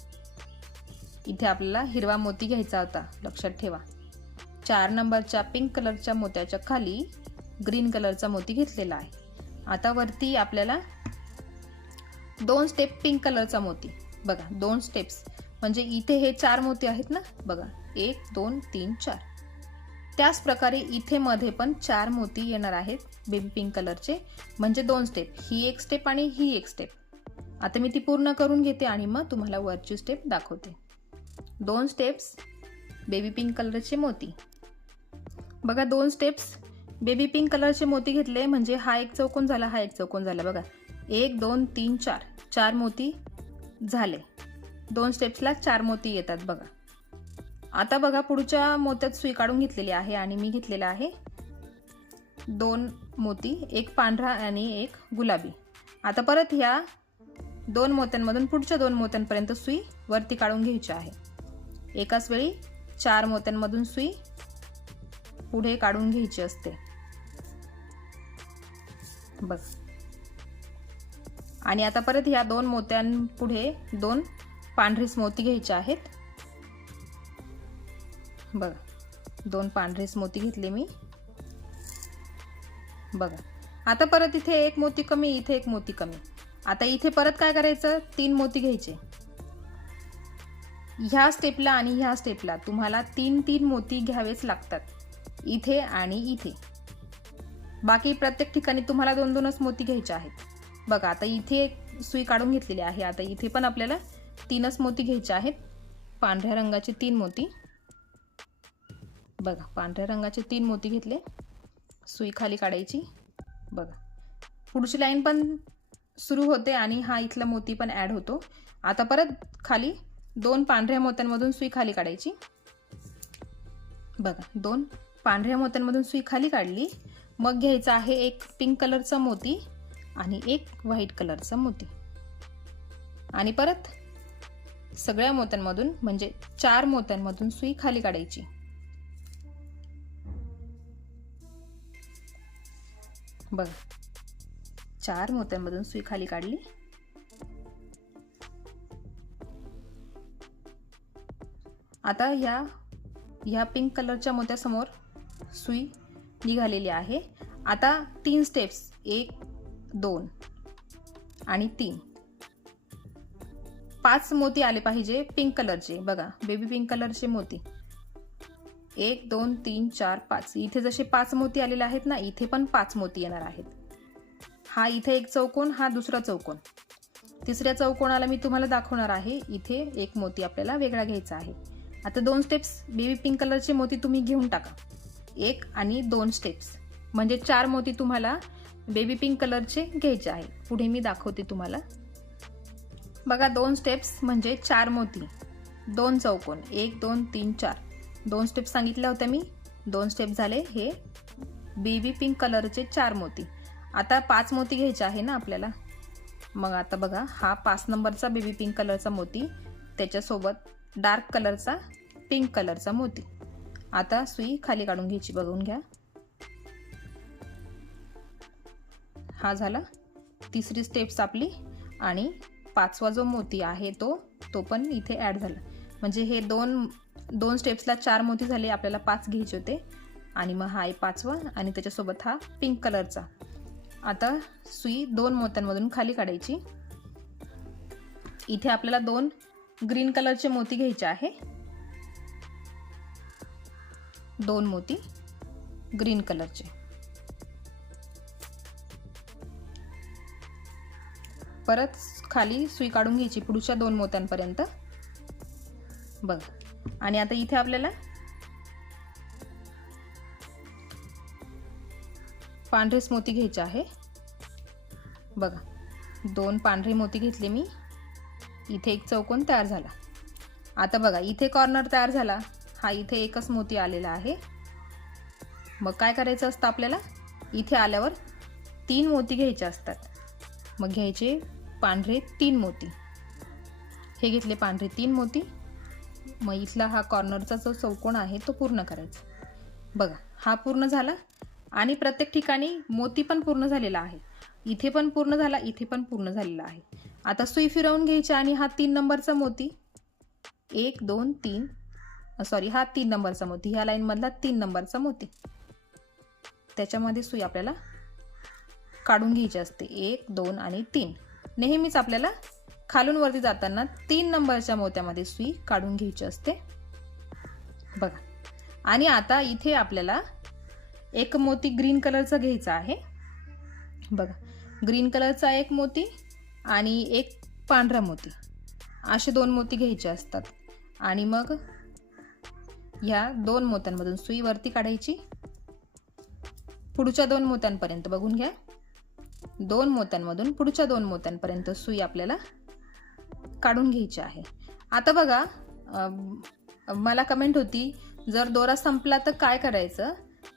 इथे आपल्याला हिरवा मोती घ्यायचा होता, लक्षात ठेवा. 4 नंबरच्या पिंक कलरच्या मोत्याच्या खाली ग्रीन कलरचा मोती घेतलेला आहे. आता वरती आपल्याला 2 स्टेप पिंक कलरचा मोती. बघा 2 स्टेप्स म्हणजे इथे हे 4 मोती आहेत ना. बघा 1, 2, 3, 4. त्याच प्रकारे इथे मध्ये पण 4 मोती येणार आहेत बेबी पिंक कलरचे, म्हणजे 2 स्टेप. ही एक स्टेप आणि ही एक स्टेप. आता मी ती पूर्ण करून घेते आणि मग तुम्हाला वरची स्टेप दाखवते. 2 स्टेप्स बेबी पिंक कलरचे मोती. बघा 2 स्टेप्स बेबी पिंक कलरचे मोती घेतले म्हणजे हा एक चौकोन झाला, हा एक चौकोन झाला. बघा 1, 2, 3, 4 4 मोती झाले. 2 स्टेप्सला 4 मोती येतात. बघा आता बघा पुढच्या मोत्यात सुई काढून घेतलेली आहे आणि मी घेतलेला आहे 2 मोती, एक पांढरा आणि एक गुलाबी. आता परत ह्या 2 मोत्यांमधून पुढच्या 2 मोत्यांपर्यंत सुई वरती काढून घ्यायची आहे. एकाच वेळी 4 मोत्यांमधून सुई पुढे काढून घ्यायची असते. बघ आणि आता परत ह्या 2 मोत्यांपुढे 2 पांढरेच मोती घ्यायचे आहेत. बघा 2 पांढरेच मोती घेतले मी. बघा आता परत इथे एक मोती कमी, इथे एक मोती कमी. आता इथे परत काय करायचं, 3 मोती घ्यायचे. ह्या स्टेपला आणि ह्या स्टेपला तुम्हाला 3-3 मोती घ्यावेच लागतात, इथे आणि इथे. बाकी प्रत्येक ठिकाणी तुम्हाला 2-2च मोती घ्यायचे आहेत. बघा आता इथे सुई काढून घेतलेली आहे. आता इथे पण आपल्याला 3च मोती घ्यायचे आहेत, पांढऱ्या रंगाचे 3 मोती. बघा पांढऱ्या रंगाचे 3 मोती घेतले, सुई खाली काढायची. बघा पुढची लाईन पण सुरू होते आणि हा इथला मोती पण ॲड होतो. आता परत खाली 2 पांढऱ्या मोत्यांमधून सुई खाली काढायची. बघा 2 पांढऱ्या मोत्यांमधून सुई खाली काढली. मग घ्यायचा आहे एक पिंक कलरचा मोती आणि एक व्हाईट कलरचा मोती आणि परत सगळ्या मोत्यांमधून म्हणजे 4 मोत्यांमधून सुई खाली काढायची. बघा 4 मोत्यांमधून सुई खाली काढली. आता ह्या पिंक कलरच्या मोत्यासमोर सुई निघालेली आहे. आता 3 स्टेप्स, 1 2 आणि 3, 5 मोती आले पाहिजे पिंक कलरचे. बघा बेबी पिंक कलरचे मोती 1 2 3 4 5. इथे जसे 5 मोती आलेले आहेत ना, इथे पण 5 मोती येणार आहेत. हा इथे एक चौकोन, हा दुसरा चौकोन. तिसऱ्या चौकोनाला मी तुम्हाला दाखवणार आहे. इथे एक मोती आपल्याला वेगळा घ्यायचा आहे. आता 2 स्टेप्स बेबी पिंक कलरचे मोती तुम्ही घेऊन टाका, 1 आणि 2 स्टेप्स म्हणजे 4 मोती तुम्हाला बेबी पिंक कलरचे घ्यायचे आहे. पुढे मी दाखवते तुम्हाला. बघा 2 स्टेप्स म्हणजे 4 मोती, 2 चौकोन, 1 2 3 4. 2 स्टेप सांगितल्या होत्या मी, 2 स्टेप झाले. हे बेबी पिंक कलरचे 4 मोती. आता 5 मोती घ्यायचे आहे ना आपल्याला. मग आता बघा हा 5 नंबरचा बेबी पिंक कलरचा मोती, त्याच्यासोबत डार्क कलरचा पिंक कलरचा मोती. आता सुई खाली काढून घ्यायची, बघून घ्या. हा झाला तिसरी स्टेप्स आपली आणि 5वा जो मोती आहे तो पण इथे ॲड झाला. म्हणजे हे दोन स्टेप्सला 4 मोती झाले, आपल्याला 5 घ्यायचे होते. आणि मग हा आहे 5वा आणि त्याच्यासोबत हा पिंक कलरचा. आता सुई 2 मोत्यांमधून खाली काढायची. इथे आपल्याला 2 ग्रीन कलरचे मोती घ्यायचे आहे, 2 मोती ग्रीन कलरचे. परत खाली सुई काढून घ्यायची पुढच्या 2 मोत्यांपर्यंत. बघा आणि आता इथे आपल्याला पांढरेच मोती घ्यायचे आहे. बघा 2 पांढरे मोती घेतले मी. इथे एक चौकोन तयार झाला. आता बघा इथे कॉर्नर तयार झाला, हा इथे एकच मोती आलेला आहे. मग काय करायचं असतं आपल्याला, इथे आल्यावर 3 मोती घ्यायचे असतात. मग घ्यायचे पांढरे 3 मोती. हे घेतले पांढरे 3 मोती. मग इथला हा कॉर्नरचा जो चौकोन आहे तो पूर्ण करायचा. बघा हा पूर्ण झाला आणि प्रत्येक ठिकाणी मोती पण पूर्ण झालेला आहे. इथे पण पूर्ण झाला, इथे पण पूर्ण झालेला आहे. आता सुई फिरवून घ्यायची आणि हा 3 नंबरचा मोती, 1 2 3 सॉरी हा 3 नंबरचा मोती, ह्या लाईन मधला 3 नंबरचा मोती, त्याच्यामध्ये सुई आपल्याला काढून घ्यायची असते. 1 2 आणि 3. नेहमीच आपल्याला खालून वरती जाताना 3 नंबरच्या मोत्यामध्ये सुई काढून घ्यायची असते. बघा आणि आता इथे आपल्याला एक मोती ग्रीन कलरचा घ्यायचा आहे. बघा ग्रीन कलरचा एक मोती आणि एक पांढरा मोती, असे 2 मोती घ्यायचे असतात. आणि मग ह्या 2 मोत्यांमधून सुई वरती काढायची पुढच्या 2 मोत्यांपर्यंत. बघून घ्या 2 मोत्यांमधून पुढच्या 2 मोत्यांपर्यंत सुई आपल्याला काढून घ्यायची आहे. आता बघा मला कमेंट होती जर दोरा संपला तर काय करायचं,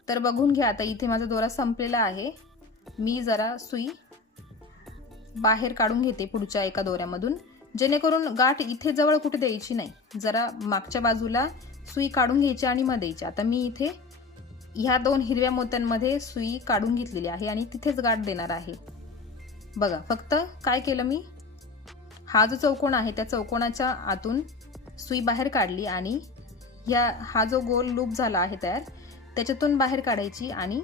तर बघून घ्या. आता इथे माझा दोरा संपलेला आहे. मी जरा सुई बाहेर काढून घेते पुढच्या एका दोऱ्यामधून, जेणेकरून गाठ इथे जवळ कुठे द्यायची नाही. जरा मागच्या बाजूला सुई काढून घ्यायची आणि मग द्यायची. आता मी इथे ह्या 2 हिरव्या मोत्यांमध्ये सुई काढून घेतलेली आहे आणि तिथेच गाठ देणार आहे. बघा फक्त काय केलं मी, हा जो चौकोन आहे त्या चौकोनाच्या आतून सुई बाहेर काढली आणि हा जो गोल लूप झाला आहे तयार, त्याच्यातून बाहेर काढायची आणि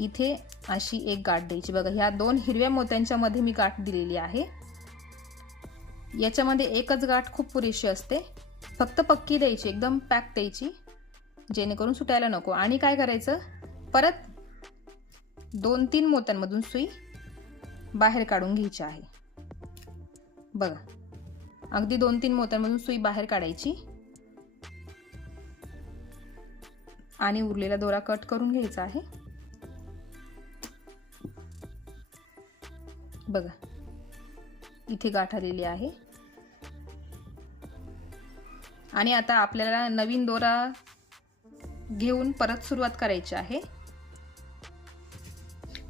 इथे अशी एक गाठ द्यायची बघा. ह्या 2 हिरव्या मोत्यांच्या मध्ये मी गाठ दिलेली आहे. याच्यामध्ये एकच गाठ खूप पुरेशी असते. फक्त पक्की द्यायची, एकदम पॅक द्यायची, जेणेकरून सुटायला नको. आणि काय करायचं, परत 2-3 मोत्यांमधून सुई बाहेर काढून घ्यायची आहे बघा. अगदी 2-3 मोत्यांमधून सुई बाहेर काढायची आणि उरलेला दोरा कट करून घ्यायचा आहे बघा. इथे गाठ आलेली आहे. आणि आता आपल्याला नवीन दोरा घेऊन परत सुरुवात करायची आहे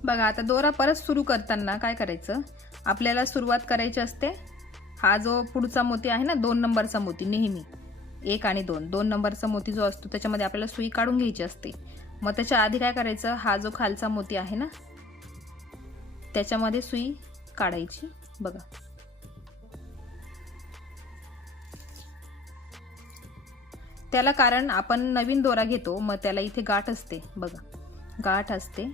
बघा. आता दोरा परत सुरू करताना काय करायचं, आपल्याला सुरुवात करायची असते. हा जो पुढचा मोती आहे ना, 2 नंबरचा मोती, नेहमी 1 आणि 2 नंबरचा मोती जो असतो त्याच्यामध्ये आपल्याला सुई काढून घ्यायची असते. मग त्याच्या आधी काय करायचं, हा जो खालचा मोती आहे ना त्याच्यामध्ये सुई काढायची बघा. त्याला कारण आपण नवीन दोरा घेतो, मग त्याला इथे गाठ असते बघा, गाठ असते.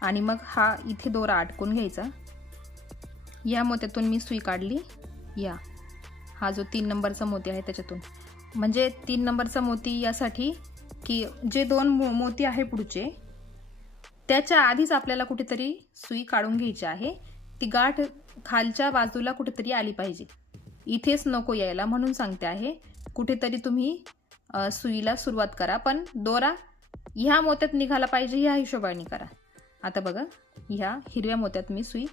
आणि मग हा इथे दोरा अटकून घ्यायचा. या मोत्यातून मी सुई काढली, हा जो 3 नंबरचा मोती आहे त्याच्यातून. म्हणजे 3 नंबरचा मोती यासाठी की जे 2 मोती आहे पुढचे, त्याच्या आधीच आपल्याला कुठेतरी सुई काढून घ्यायची आहे. ती गाठ खालच्या बाजूला कुठेतरी आली पाहिजे, इथेच नको यायला, म्हणून सांगते आहे. कुठेतरी तुम्ही सुईला सुरुवात करा, पण दोरा ह्या मोत्यात निघाला पाहिजे ह्या हिशोबाने करा. आता बघा, ह्या हिरव्या मोत्यात मी सुई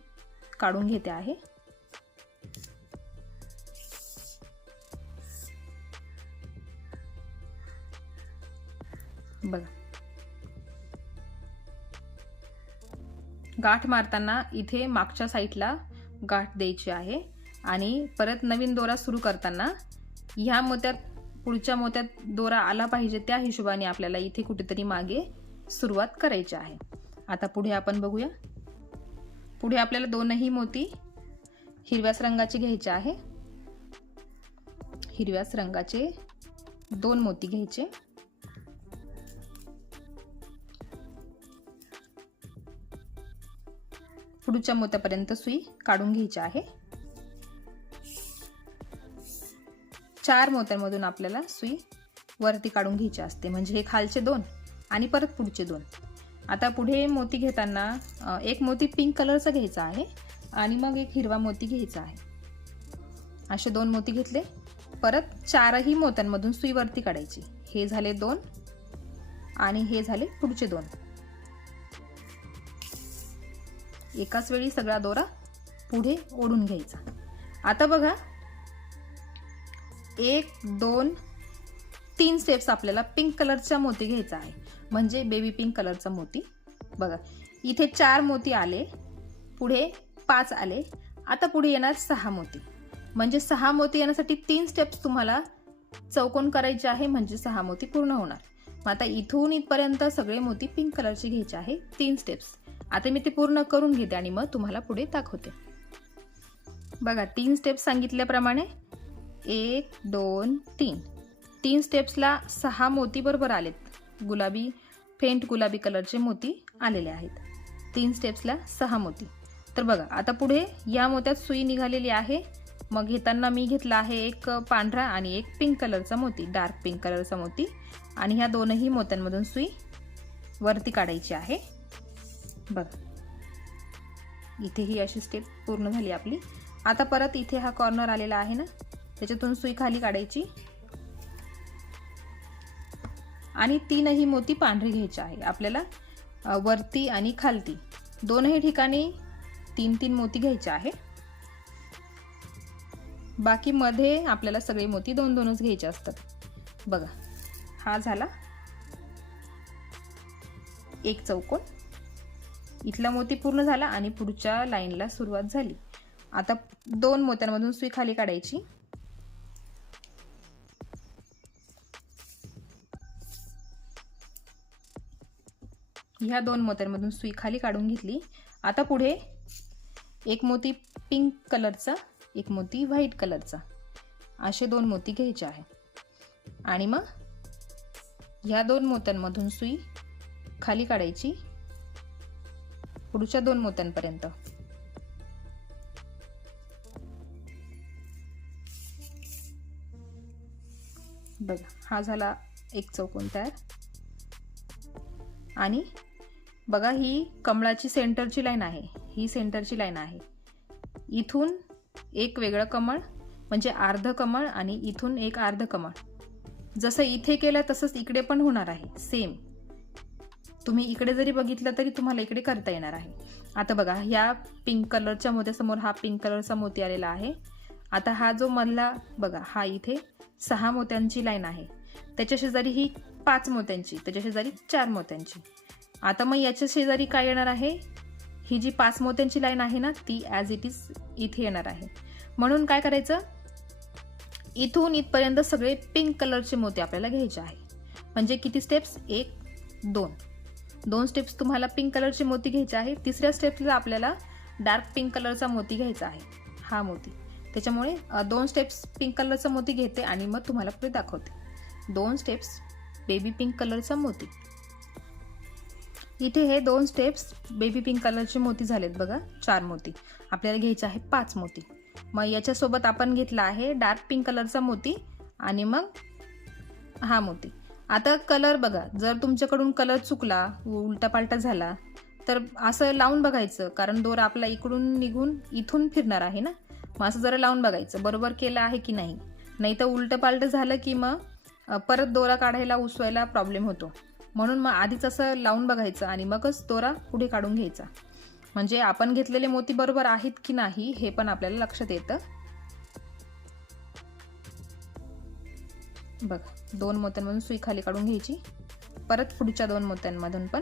काढून घेते आहे. बघा, गाठ मारताना इथे मागच्या साईडला गाठ द्यायची आहे. आणि परत नवीन दोरा सुरू करताना ह्या मोत्यात, पुढच्या मोत्यात दोरा आला पाहिजे त्या हिशोबाने आपल्याला इथे कुठेतरी मागे सुरुवात करायची आहे. आता पुढे आपण बघूया. पुढे आपल्याला 2ही मोती हिरव्याच रंगाचे घ्यायचे आहे. हिरव्याच रंगाचे 2 मोती घ्यायचे. पुढच्या मोत्यापर्यंत सुई काढून घ्यायची आहे. 4 मोत्यांमधून आपल्याला सुई वरती काढून घ्यायची असते, म्हणजे हे खालचे 2 आणि परत पुढचे 2. आता पुढे मोती घेताना एक मोती पिंक कलरचा घ्यायचा आहे आणि मग एक हिरवा मोती घ्यायचा आहे. असे 2 मोती घेतले. परत 4ही मोत्यांमधून सुई वरती काढायची. हे झाले 2 आणि हे झाले पुढचे 2. एकाच वेळी सगळा दोरा पुढे ओढून घ्यायचा. आता बघा, 1, 2, 3 स्टेप्स आपल्याला पिंक कलरचा मोती घ्यायचा आहे, म्हणजे बेबी पिंक कलरचा मोती. बघा, इथे 4 मोती आले, पुढे 5 आले. आता पुढे येणार 6 मोती, म्हणजे 6 मोती येण्यासाठी 3 स्टेप्स तुम्हाला चौकोन करायचे आहे, म्हणजे 6 मोती पूर्ण होणार. मग आता इथून इथपर्यंत सगळे मोती पिंक कलरचे घ्यायचे आहे, 3 स्टेप्स. आता मी ते पूर्ण करून घेते आणि मग तुम्हाला पुढे दाखवते. बघा, 3 स्टेप्स सांगितल्याप्रमाणे 1, 2, 3 स्टेप्सला 6 मोती बरोबर आलेत. गुलाबी, फेंट गुलाबी कलरचे मोती आलेले आहेत. 3 स्टेप्सला 6 मोती. तर बघा, आता पुढे या मोत्यात सुई निघालेली आहे. मग घेताना मी घेतला आहे एक पांढरा आणि एक पिंक कलरचा मोती, डार्क पिंक कलरचा मोती. आणि ह्या 2ही मोत्यांमधून सुई वरती काढायची आहे. बघा, इथे ही अशी स्टेप पूर्ण झाली आपली. आता परत इथे हा कॉर्नर आलेला आहे ना, त्याच्यातून सुई खाली काढायची आणि 3ही मोती पांढरी घ्यायची आहे आपल्याला. वरती आणि खालती 2ही ठिकाणी 3-3 मोती घ्यायचे आहे. बाकी मध्ये आपल्याला सगळे मोती 2-2च घ्यायचे असतात. बघा, हा झाला एक चौकोन. इथला मोती पूर्ण झाला आणि पुढच्या लाईनला सुरुवात झाली. आता 2 मोत्यांमधून सुई खाली काढायची. ह्या 2 मोत्यांमधून सुई खाली काढून घेतली. आता पुढे एक मोती पिंक कलरचा, एक मोती व्हाईट कलरचा, असे 2 मोती घ्यायचे आहे. आणि मग ह्या 2 मोत्यांमधून सुई खाली काढायची पुढच्या 2 मोत्यांपर्यंत. बघा हा झाला एक चौकोन तयार. आणि बघा ही कमळाची सेंटरची लाईन आहे, ही सेंटरची लाईन आहे. इथून एक वेगळं कमळ म्हणजे अर्ध कमळ आणि इथून एक अर्ध कमळ. जसं इथे केलं तसंच इकडे पण होणार आहे सेम. तुम्ही इकडे जरी बघितलं तरी तुम्हाला इकडे करता येणार आहे. आता बघा ह्या पिंक कलरच्या मोत्यासमोर हा पिंक कलरचा मोती आलेला आहे. आता हा जो मधला बघा हा इथे 6 मोत्यांची लाईन आहे, त्याच्या शेजारी ही 5 मोत्यांची, त्याच्या शेजारी 4 मोत्यांची. आता मग याच्या शेजारी काय येणार आहे, ही जी 5 मोत्यांची लाईन आहे ना ती ॲज इट इज इथे येणार आहे. म्हणून काय करायचं, इथून इथपर्यंत सगळे पिंक कलरचे मोती आपल्याला घ्यायचे आहे. म्हणजे किती स्टेप्स, 1 2 स्टेप्स तुम्हाला पिंक कलरचे मोती घ्यायचे आहे. तिसऱ्या स्टेपला आपल्याला डार्क पिंक कलरचा मोती घ्यायचा आहे, हा मोती. त्याच्यामुळे 2 स्टेप्स पिंक कलरचा मोती घेते आणि मग तुम्हाला पुढे दाखवते. 2 स्टेप्स बेबी पिंक कलरचा मोती. इथे हे 2 स्टेप्स बेबी पिंक कलरचे मोती झालेत बघा, 4 मोती. आपल्याला घ्यायचे आहे 5 मोती. मग याच्यासोबत आपण घेतला आहे डार्क पिंक कलरचा मोती आणि मग हा मोती. आता कलर बघा, जर तुमच्याकडून कलर चुकला, उलटा पालटा झाला तर असं लावून बघायचं, कारण दोरा आपला इकडून निघून इथून फिरणार आहे ना. मग असं जरा लावून बघायचं बरोबर केलं आहे की नाही. नाही तर उलटं पालटं झालं की मग परत दोरा काढायला उसवायला प्रॉब्लेम होतो. म्हणून मग आधीच असं लावून बघायचं आणि मगच दोरा पुढे काढून घ्यायचा. म्हणजे आपण घेतलेले मोती बरोबर आहेत की नाही हे पण आपल्याला लक्षात येतं. बघा 2 मोत्यांमधून सुई खाली काढून घ्यायची, परत पुढच्या 2 मोत्यांमधून पण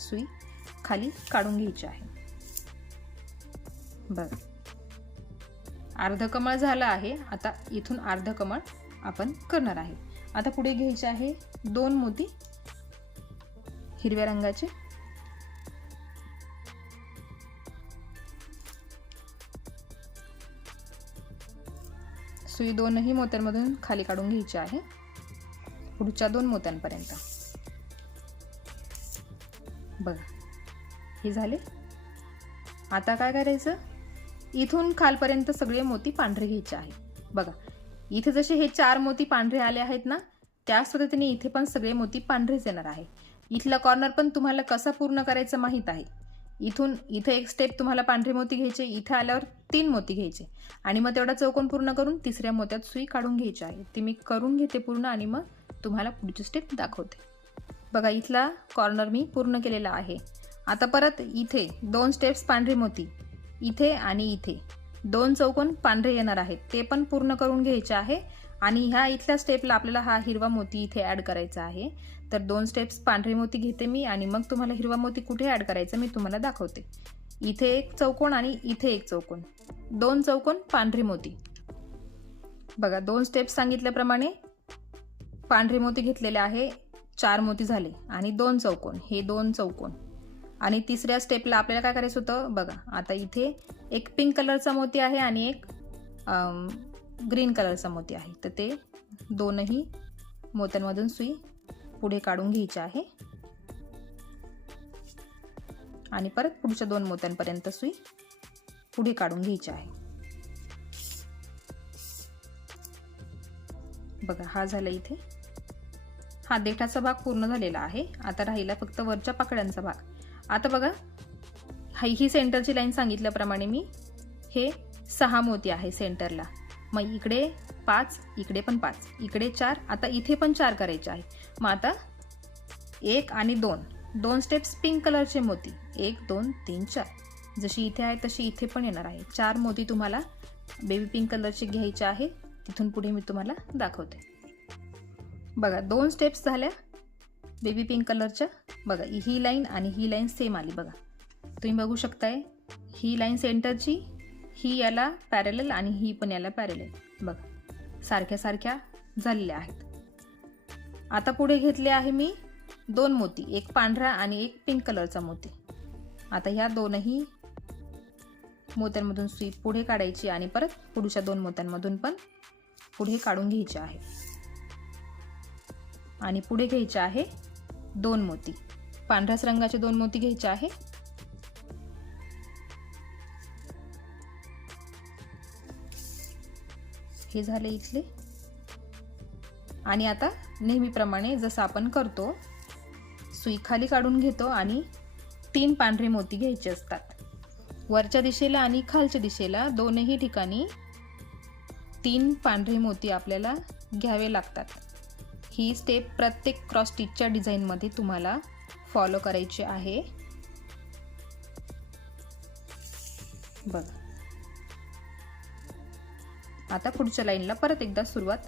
सुई खाली काढून घ्यायची आहे. बघा अर्ध कमळ झालं आहे. आता इथून अर्ध कमळ आपण करणार आहे. आता पुढे घ्यायचे आहे 2 मोती हिरव्या रंगाचे. सुई 2ही मोत्यांमधून खाली काढून घ्यायची आहे पुढच्या 2 मोत्यांपर्यंत. बघा हे झाले. आता काय करायचं, इथून खालपर्यंत सगळे मोती पांढरे घ्यायचे आहे. बघा इथे जसे हे 4 मोती पांढरे आले आहेत ना, त्याच पद्धतीने इथे पण सगळे मोती पांढरेच येणार आहे. इथला कॉर्नर पण तुम्हाला कसा पूर्ण करायचा माहीत आहे. इथून इथे एक स्टेप तुम्हाला पांढरे मोती घ्यायचे, इथे आल्यावर 3 मोती घ्यायचे आणि मग तेवढा चौकोन पूर्ण करून तिसऱ्या मोत्यात सुई काढून घ्यायची आहे. ती मी करून घेते पूर्ण आणि मग तुम्हाला पुढची स्टेप दाखवते. बघा इथला कॉर्नर मी पूर्ण केलेला आहे. आता परत इथे 2 स्टेप्स पांढरे मोती, इथे आणि इथे 2 चौकोन पांढरे येणार आहेत, ते पण पूर्ण करून घ्यायचे आहे. आणि ह्या इथल्या स्टेपला आपल्याला हा हिरवा मोती इथे ॲड करायचा आहे. तर 2 स्टेप्स पांढरे मोती घेते मी आणि मग तुम्हाला हिरवा मोती कुठे ॲड करायचा मी तुम्हाला दाखवते. इथे एक चौकोन आणि इथे एक चौकोन, 2 चौकोन पांढरे मोती. बघा 2 स्टेप्स सांगितल्याप्रमाणे पांढरे मोती घेतलेले आहे, 4 मोती झाले आणि 2 चौकोन, हे 2 चौकोन. आणि तिसऱ्या स्टेपला आपल्याला काय करायचं होतं बघा, आता इथे एक पिंक कलरचा मोती आहे आणि एक ग्रीन कलरचा मोती आहे. तर ते 2ही मोत्यांमधून सुई पुढे काढून घ्यायची आहे आणि परत पुढच्या 2 मोत्यांपर्यंत सुई पुढे काढून घ्यायची आहे. बघा हा झाला इथे. हा देठाचा भाग पूर्ण झालेला आहे. आता राहिला फक्त वरच्या पाकळ्यांचा भाग. आता बघा ही सेंटरची लाईन सांगितल्याप्रमाणे मी हे 6 मोती आहे सेंटरला. मग इकडे 5, इकडे पण 5, इकडे 4, आता इथे पण 4 करायचे आहे. मग आता 1 आणि 2 स्टेप्स पिंक कलरचे मोती, 1 2 3 4 जशी इथे आहे तशी इथे पण येणार आहे. 4 मोती तुम्हाला बेबी पिंक कलरचे घ्यायचे आहे. तिथून पुढे मी तुम्हाला दाखवते. बघा 2 स्टेप्स झाल्या बेबी पिंक कलरच्या. बघा ही लाईन आणि ही लाईन सेम आली. बघा तुम्ही बघू शकताय, ही लाईन सेंटरची, ही याला पॅरलल आणि ही पण याला पॅरलल. बघा सारख्या सारख्या झालेल्या आहेत. आता पुढे घेतले आहे मी 2 मोती, एक पांढरा आणि एक पिंक कलरचा मोती. आता ह्या 2ही मोत्यांमधून सुई पुढे काढायची आणि परत पुढच्या 2 मोत्यांमधून पण पुढे काढून घ्यायचे आहे. आणि पुढे घ्यायचे आहे 2 मोती. पांढऱ्याच रंगाचे 2 मोती घ्यायचे आहे. हे झाले इथले. आणि आता नेहमीप्रमाणे जसं आपण करतो, सुई खाली काढून घेतो आणि 3 पांढरे मोती घ्यायचे असतात. वरच्या दिशेला आणि खालच्या दिशेला दोन्ही ठिकाणी 3 पांढरे मोती आपल्याला घ्यावे लागतात. ही स्टेप प्रत्येक क्रॉस स्टिचच्या डिझाईनमध्ये तुम्हाला फॉलो करायची आहे. बघा, आता पुढच्या लाईनला परत एकदा सुरुवात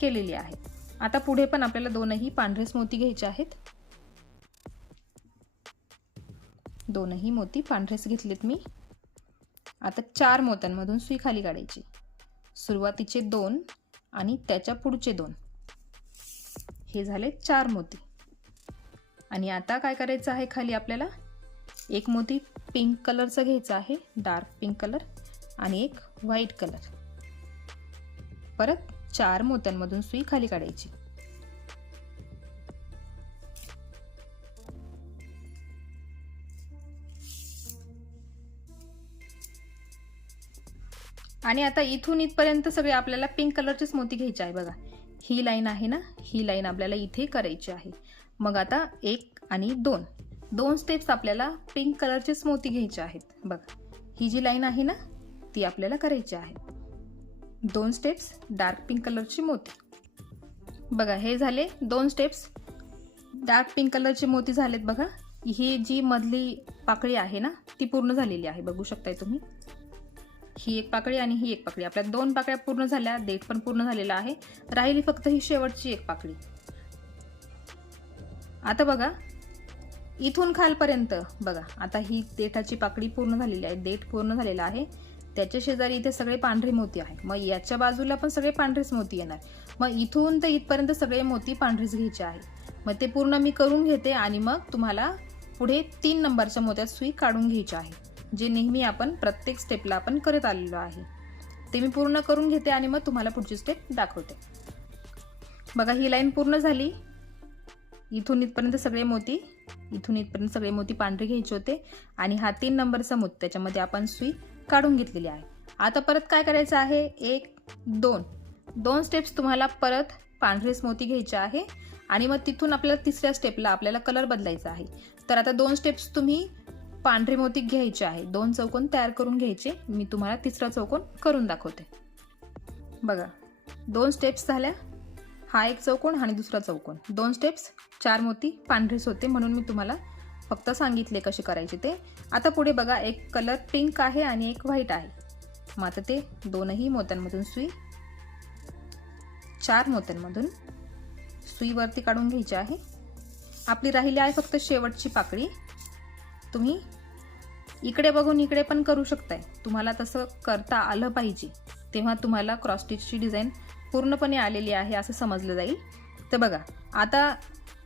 केलेली आहे. आता पुढे पण आपल्याला दोनही पांढरेच मोती घ्यायचे आहेत. दोनही मोती पांढरेच घेतलेत मी. आता 4 मोत्यांमधून सुई खाली काढायची. सुरुवातीचे 2 आणि त्याच्या पुढचे 2. हे झाले 4 मोती. आणि आता काय करायचं आहे, खाली आपल्याला एक मोती पिंक कलरचा घ्यायचा आहे, डार्क पिंक कलर, आणि एक व्हाईट कलर. परत 4 मोत्यांमधून सुई खाली काढायची. आणि आता इथून इथपर्यंत सगळे आपल्याला पिंक कलरचेच मोती घ्यायचे आहे. बघा, ही लाईन आहे ना, ही लाईन आपल्याला इथे करायची आहे. मग आता 1 आणि 2 स्टेप्स आपल्याला पिंक कलरचेच मोती घ्यायचे आहेत. बघा, ही जी लाईन आहे ना, ती आपल्याला करायची आहे. 2 स्टेप्स डार्क पिंक कलरचे मोती. बघा, हे झाले 2 स्टेप्स डार्क पिंक कलरचे मोती झालेत. बघा, ही जी मधली पाकळी आहे ना, ती पूर्ण झालेली आहे. बघू शकताय तुम्ही, ही एक पाकळी आणि ही एक पाकळी. आपल्या 2 पाकळ्या पूर्ण झाल्या, देठ पण पूर्ण झालेला आहे. राहिली फक्त ही शेवटची एक पाकळी. आता बघा, इथून खालपर्यंत बघा, आता ही देठाची पाकळी पूर्ण झालेली आहे, देठ पूर्ण झालेला आहे. त्याच्या शेजारी इथे सगळे पांढरे मोती आहेत. मग याच्या बाजूला पण सगळे पांढरेच मोती येणार. मग इथून तर इथपर्यंत सगळे मोती पांढरेच घ्यायचे आहे. मग ते पूर्ण मी करून घेते आणि मग तुम्हाला पुढे 3 नंबरच्या मोत्यात सुई काढून घ्यायची आहे, जे नेहमी आपण प्रत्येक स्टेपला आपण करत आलेलो आहे. ते मी पूर्ण करून घेते आणि मग तुम्हाला पुढची स्टेप दाखवते. बघा, ही लाईन पूर्ण झाली. इथून इथपर्यंत सगळे मोती, इथून इथपर्यंत सगळे मोती पांढरे घ्यायचे होते आणि हा 3 नंबरचा मोती, त्याच्यामध्ये आपण सुई काढून घेतलेली आहे. आता परत काय करायचं आहे, 1 2 स्टेप्स तुम्हाला परत पांढरेच मोती घ्यायचे आहे आणि मग तिथून आपल्याला तिसऱ्या स्टेपला आपल्याला कलर बदलायचा आहे. तर आता 2 स्टेप्स तुम्ही पांढरे मोती घ्यायचे आहे. 2 चौकोन तयार करून घ्यायचे. मी तुम्हाला तिसरा चौकोन करून दाखवते. बघा, 2 स्टेप्स झाल्या. हा एक चौकोन आणि दुसरा चौकोन. 2 स्टेप्स, 4 मोती पांढरेच होते म्हणून मी तुम्हाला फक्त सांगितले कसे करायचे ते. आता पुढे बघा, एक कलर पिंक आहे आणि एक व्हाईट आहे. मग आता ते दोनही मोत्यांमधून सुई, 4 मोत्यांमधून सुई वरती काढून घ्यायची आहे. आपली राहिली आहे फक्त शेवटची पाकळी. तुम्ही इकडे बघून इकडे पण करू शकताय. तुम्हाला तसं करता आलं पाहिजे, तेव्हा तुम्हाला क्रॉस स्टिचची डिझाईन पूर्णपणे आलेली आहे असं समजलं जाईल. तर बघा, आता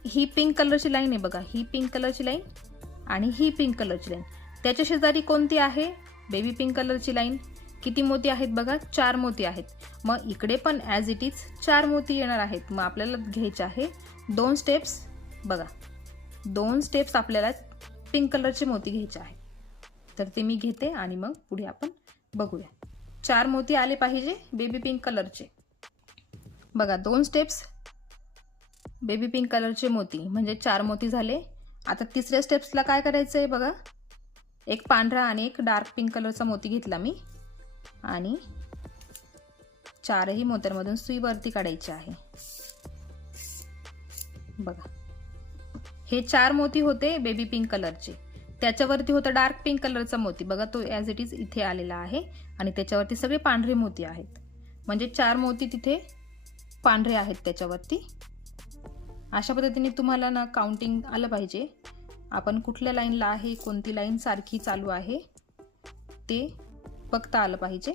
ही पिंक कलरची लाईन आहे. बघा, ही पिंक कलरची लाईन आणि ही पिंक कलरची लाईन. त्याच्या शेजारी कोणती आहे, बेबी पिंक कलरची लाईन. किती मोती आहेत बघा, 4 मोती आहेत. मग इकडे पण ॲज इट इज 4 मोती येणार आहेत. मग आपल्याला घ्यायचे आहे 2 स्टेप्स. बघा, 2 स्टेप्स आपल्याला पिंक कलरचे मोती घ्यायचे आहे. तर ते मी घेते आणि मग पुढे आपण बघूया. 4 मोती आले पाहिजे बेबी पिंक कलरचे. बघा, 2 स्टेप्स बेबी पिंक कलरचे मोती म्हणजे 4 मोती झाले. आता तिसऱ्या स्टेप्सला काय करायचं आहे बघा, एक पांढरा आणि एक डार्क पिंक कलरचा मोती घेतला मी आणि 4ही मोत्यांमधून सुई वरती काढायची आहे. बघा, हे 4 मोती होते बेबी पिंक कलरचे. त्याच्यावरती होतं डार्क पिंक कलरचा मोती. बघा, तो ॲज इट इज इथे आलेला आहे आणि त्याच्यावरती सगळे पांढरे मोती आहेत. म्हणजे 4 मोती तिथे पांढरे आहेत त्याच्यावरती. अशा पद्धतीने तुम्हाला ना काउंटिंग आलं पाहिजे. आपण कुठल्या लाईनला आहे, कोणती लाईन सारखी चालू आहे ते बघता आलं पाहिजे.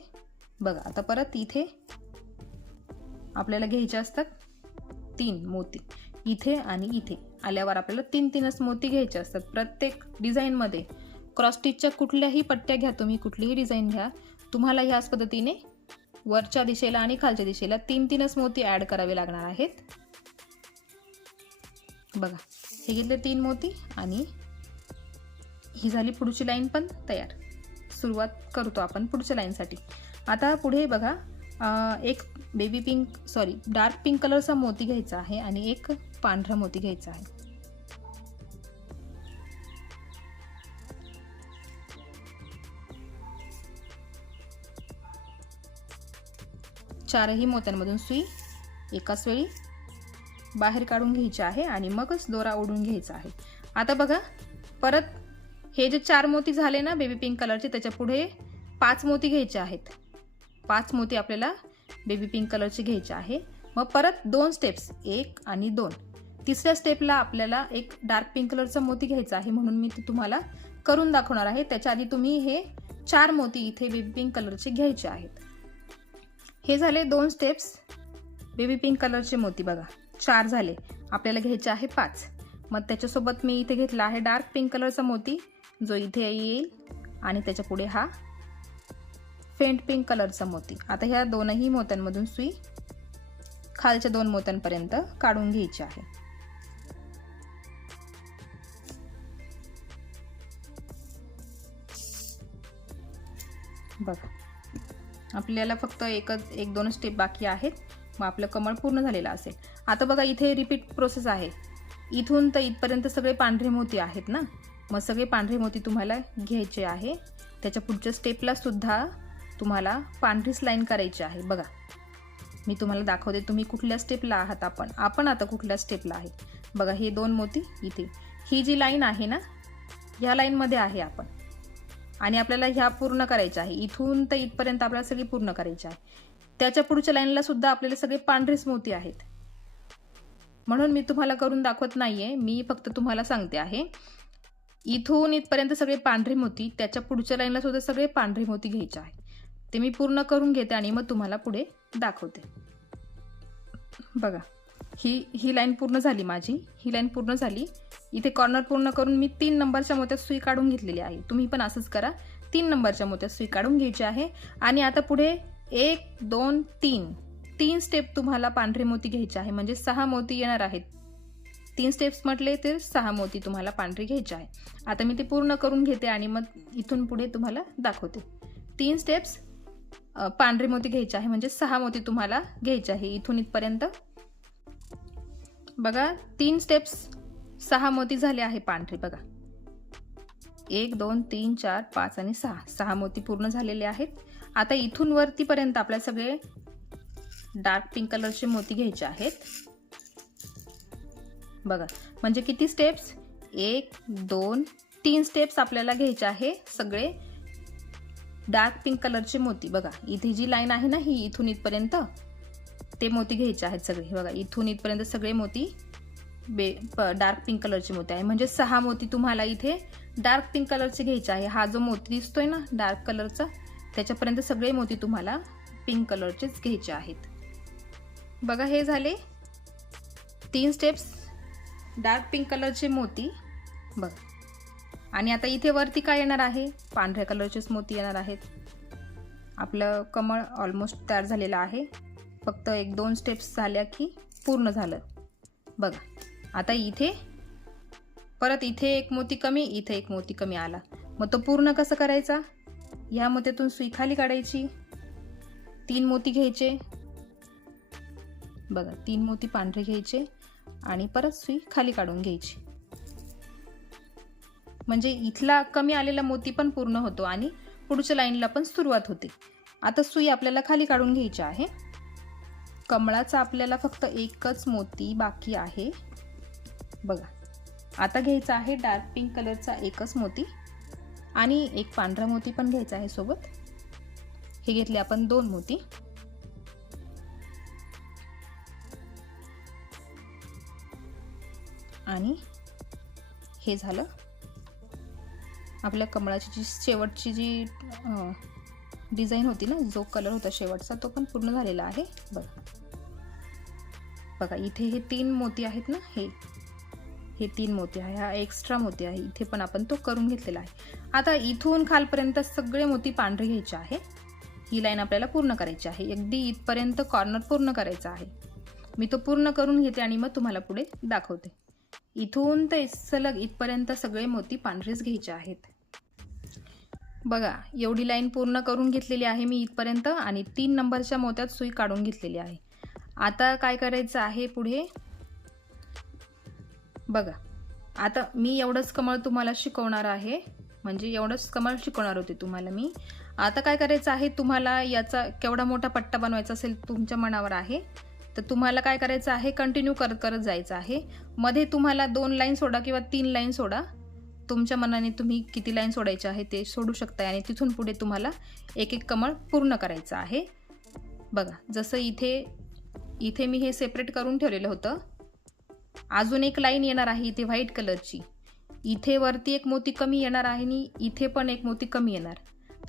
बघा, आता परत इथे आपल्याला घ्यायचे असतात 3 मोती. इथे आणि इथे आल्यावर आपल्याला 3-3च मोती घ्यायचे असतात प्रत्येक डिझाईनमध्ये. क्रॉस स्टिचच्या कुठल्याही पट्ट्या घ्या तुम्ही, कुठलीही डिझाईन घ्या, तुम्हाला ह्याच पद्धतीने वरच्या दिशेला आणि खालच्या दिशेला 3-3च मोती ॲड करावे लागणार आहेत. बघा, हे घेतले 3 मोती आणि ही झाली पुढची लाईन पण तयार. सुरुवात करतो आपण पुढच्या लाईनसाठी. आता पुढे बघा एक डार्क पिंक कलरचा मोती घ्यायचा आहे आणि एक पांढरा मोती घ्यायचा आहे. चारही मोत्यांमधून सुई एकाच वेळी बाहेर काढून घ्यायची आहे आणि मगच दोरा ओढून घ्यायचा आहे. आता बघा परत हे जे 4 मोती झाले ना बेबी पिंक कलरचे, त्याच्या पुढे 5 मोती घ्यायचे आहेत. 5 मोती आपल्याला बेबी पिंक कलरचे घ्यायचे आहे. मग परत 2 स्टेप्स, 1 आणि 2. तिसऱ्या स्टेपला आपल्याला एक डार्क पिंक कलरचा मोती घ्यायचा आहे, म्हणून मी ते तुम्हाला करून दाखवणार आहे. त्याच्या आधी तुम्ही हे 4 मोती इथे बेबी पिंक कलरचे घ्यायचे आहेत. हे झाले 2 स्टेप्स बेबी पिंक कलरचे मोती. बघा 4 झाले, आपल्याला घ्यायचे आहे 5. मग त्याच्यासोबत मी इथे घेतला आहे डार्क पिंक कलरचा मोती जो इथे येईल आणि त्याच्या पुढे हा फेंट पिंक कलरचा मोती. आता ह्या दोनही मोत्यांमधून सुई खालच्या 2 मोत्यांपर्यंत काढून घ्यायची आहे. बघा आपल्याला फक्त एक 2 स्टेप बाकी आहेत, मग आपलं कमळ पूर्ण झालेलं असेल. आता बघा इथे रिपीट प्रोसेस आहे. इथून तर इथपर्यंत सगळे पांढरे मोती आहेत ना, मग सगळे पांढरे मोती तुम्हाला घ्यायचे आहे. त्याच्या पुढच्या स्टेपला सुद्धा तुम्हाला पांढरीच लाईन करायची आहे. बघा मी तुम्हाला दाखवते तुम्ही कुठल्या स्टेपला आहात. आपण आता कुठल्या स्टेपला आहे. बघा हे 2 मोती इथे, ही जी लाईन आहे ना ह्या लाईनमध्ये आहे आपण, आणि आपल्याला ह्या पूर्ण करायच्या आहे. इथून तर इथपर्यंत आपल्याला सगळी पूर्ण करायची आहे. त्याच्या पुढच्या लाईनला सुद्धा आपल्याला सगळे पांढरेच मोती आहेत, म्हणून मी तुम्हाला करून दाखवत नाहीये. मी फक्त तुम्हाला सांगते आहे इथून इथपर्यंत सगळे पांढरे मोती, त्याच्या पुढच्या लाईनला सुद्धा सगळे पांढरे मोती घ्यायचे आहे. ते मी पूर्ण करून घेते आणि मग तुम्हाला पुढे दाखवते. बघा ही लाईन पूर्ण झाली माझी. ही लाईन पूर्ण झाली. इथे कॉर्नर पूर्ण करून मी 3 नंबरच्या मोत्यात सुई काढून घेतलेली आहे. तुम्ही पण असंच करा. 3 नंबरच्या मोत्यात सुई काढून घ्यायची आहे. आणि आता पुढे 1 2 3 स्टेप तुम्हाला पांढरे मोती घ्यायचे आहे, म्हणजे 6 मोती येणार आहेत. 3 स्टेप्स म्हटले तर 6 मोती तुम्हाला पांढरे घ्यायचे आहे. आता मी ते पूर्ण करून घेते आणि मग इथून पुढे तुम्हाला दाखवते. 3 स्टेप्स पांढरे मोती घ्यायचे आहे, म्हणजे 6 मोती तुम्हाला घ्यायचे आहे इथून इथपर्यंत. बघा 3 स्टेप्स 6 मोती झाले आहे पांढरे. बघा 1 2 3 4 5 आणि 6 मोती पूर्ण झालेले आहेत. आता इथून वरतीपर्यंत आपल्याला सगळे डार्क पिंक कलरचे मोती घ्यायचे आहेत. बघा म्हणजे किती स्टेप्स, 1 2 3 स्टेप्स आपल्याला घ्यायचे आहे सगळे डार्क पिंक कलरचे मोती. बघा इथे जी लाईन आहे ना ही इथून इथपर्यंत ते मोती घ्यायचे आहेत सगळे. बघा इथून इथपर्यंत सगळे मोती डार्क पिंक कलरचे मोती आहे, म्हणजे 6 मोती तुम्हाला इथे डार्क पिंक कलरचे घ्यायचे आहे. हा जो मोती दिसतोय ना डार्क कलरचा, त्याच्यापर्यंत सगळे मोती तुम्हाला पिंक कलरचेच घ्यायचे आहेत. बघा हे झाले 3 स्टेप्स डार्क पिंक कलरचे मोती. बघा आणि आता इथे वरती काय येणार आहे, पांढऱ्या कलरचेच मोती येणार आहेत. आपलं कमळ ऑलमोस्ट तयार झालेलं आहे. फक्त 1 2 स्टेप्स झाल्या की पूर्ण झालं. बघा आता इथे परत इथे एक मोती कमी, इथे एक मोती कमी आला. मग तो पूर्ण कसं करायचा, ह्या मोत्यातून सुई खाली काढायची, 3 मोती घ्यायचे. बघा 3 मोती पांढरे घ्यायचे आणि परत सुई खाली काढून घ्यायची, म्हणजे इथला कमी आलेला मोती पण पूर्ण होतो आणि पुढच्या लाईनला पण सुरुवात होते. आता सुई आपल्याला खाली काढून घ्यायची आहे. कमळाचा आपल्याला फक्त एकच मोती बाकी आहे. बघा आता घ्यायचा आहे डार्क पिंक कलरचा एकच मोती आणि एक पांढरा मोती पण घ्यायचा आहे सोबत. हे घेतले आपण 2 मोती. आणि हे झालं आपल्या कमळाची जी शेवटची जी डिझाईन होती ना, जो कलर होता शेवटचा तो पण पूर्ण झालेला आहे. बघा इथे हे 3 मोती आहेत ना, हे 3 मोती आहे. हा एक्स्ट्रा मोती आहे, इथे पण आपण तो करून घेतलेला आहे. आता इथून खालपर्यंत सगळे मोती पांढरे घ्यायचे आहे. ही लाईन आपल्याला पूर्ण करायची आहे. अगदी इथपर्यंत कॉर्नर पूर्ण करायचा आहे. मी तो पूर्ण करून घेते आणि मग तुम्हाला पुढे दाखवते. इथून ते सलग इथपर्यंत सगळे मोती पांढरेच घ्यायचे आहेत. बघा एवढी लाईन पूर्ण करून घेतलेली आहे मी इथपर्यंत आणि 3 नंबरच्या मोत्यात सुई काढून घेतलेली आहे. आता काय करायचं आहे पुढे बघा. आता मी एवढंच कमळ तुम्हाला शिकवणार आहे, म्हणजे एवढंच कमळ शिकवणार होते तुम्हाला मी. आता काय करायचं आहे, तुम्हाला याचा केवढा मोठा पट्टा बनवायचा असेल तुमच्या मनावर आहे. तर तुम्हाला काय करायचं आहे, कंटिन्यू करत करत जायचं आहे. मध्ये तुम्हाला 2 लाईन सोडा किंवा 3 लाईन सोडा, तुमच्या मनाने तुम्ही किती लाईन सोडायचे आहे ते सोडू शकता. आणि तिथून पुढे तुम्हाला एक एक कमळ पूर्ण करायचं आहे. बघा जसं इथे मी हे सेपरेट करून ठेवलेलं होतं. अजून एक लाईन येणार आहे इथे व्हाईट कलरची. इथे वरती एक मोती कमी येणार आहे आणि इथे पण एक मोती कमी येणार.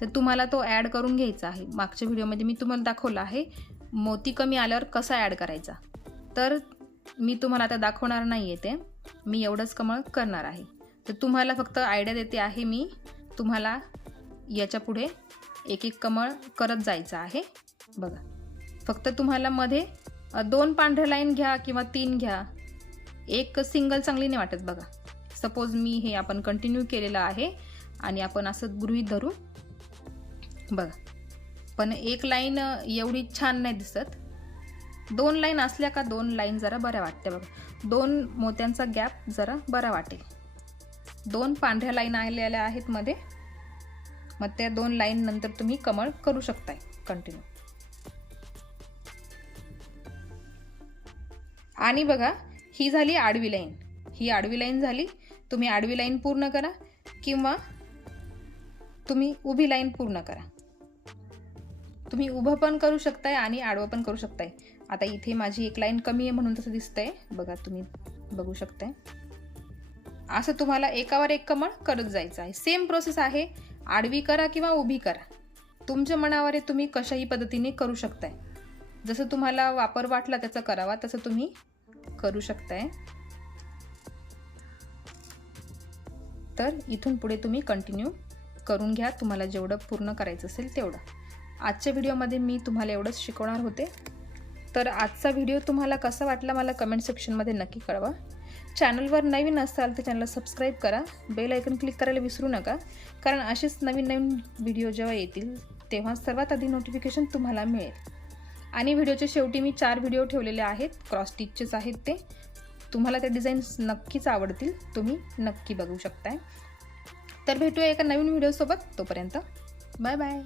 तर तुम्हाला तो ॲड करून घ्यायचा आहे. मागच्या व्हिडिओमध्ये मी तुम्हाला दाखवलं आहे मोती कमी आल्यावर कसा ॲड करायचा. तर मी तुम्हाला आता दाखवणार नाही आहे ते, मी एवढंच कमळ करणार आहे. तर तुम्हाला फक्त आयडिया देते आहे मी, तुम्हाला याच्या पुढे एक एक कमळ करत जायचं आहे. बघा फक्त तुम्हाला मध्ये 2 पांढऱ्या लाईन घ्या किंवा 3 घ्या, एक सिंगल चांगली नाही वाटत. बघा सपोज मी हे आपण कंटिन्यू केलेलं आहे आणि आपण असं गृहीत धरू. बघा पण एक लाईन एवढी छान नाही दिसत. 2 लाईन असल्या का 2 लाईन जरा बऱ्या वाटते. बघा 2 मोत्यांचा गॅप जरा बरा वाटेल. 2 पांढऱ्या लाईन आलेल्या आहेत मध्ये, मग त्या 2 लाईन नंतर तुम्ही कमळ करू शकताय कंटिन्यू. आणि बघा ही झाली आडवी लाईन, ही आडवी लाईन झाली. तुम्ही आडवी लाईन पूर्ण करा किंवा तुम्ही उभी लाईन पूर्ण करा. तुम्ही उभं पण करू शकताय आणि आडवं पण करू शकताय. आता इथे माझी एक लाईन कमी आहे म्हणून तसं दिसतंय. बघा तुम्ही बघू शकताय. असं तुम्हाला एकावर एक कमळ करत जायचं आहे. सेम प्रोसेस आहे, आडवी करा किंवा उभी करा, तुमच्या मनावर आहे, तुम्ही कशाही पद्धतीने करू शकताय. जसं तुम्हाला वापर वाटला त्याचा करावा तसं तुम्ही करू शकताय. तर इथून पुढे तुम्ही कंटिन्यू करून घ्या, तुम्हाला जेवढं पूर्ण करायचं असेल तेवढं. आजच्या व्हिडिओमध्ये मी तुम्हाला एवढंच शिकवणार होते. तर आजचा व्हिडिओ तुम्हाला कसा वाटला मला कमेंट सेक्शनमध्ये नक्की कळवा. चॅनलवर नवीन असाल तर चॅनलला सबस्क्राईब करा, बेल आयकन क्लिक करायला विसरू नका, कारण असेच नवीन नवीन व्हिडिओ जेव्हा येतील तेव्हा सर्वात आधी नोटिफिकेशन तुम्हाला मिळेल. आणि व्हिडिओच्या शेवटी मी 4 व्हिडिओ ठेवलेले आहेत, क्रॉस स्टिचचेच आहेत ते. तुम्हाला ते डिझाईन्स नक्कीच आवडतील, तुम्ही नक्की बघू शकताय. तर भेटूया एका नवीन व्हिडिओसोबत. तोपर्यंत बाय बाय.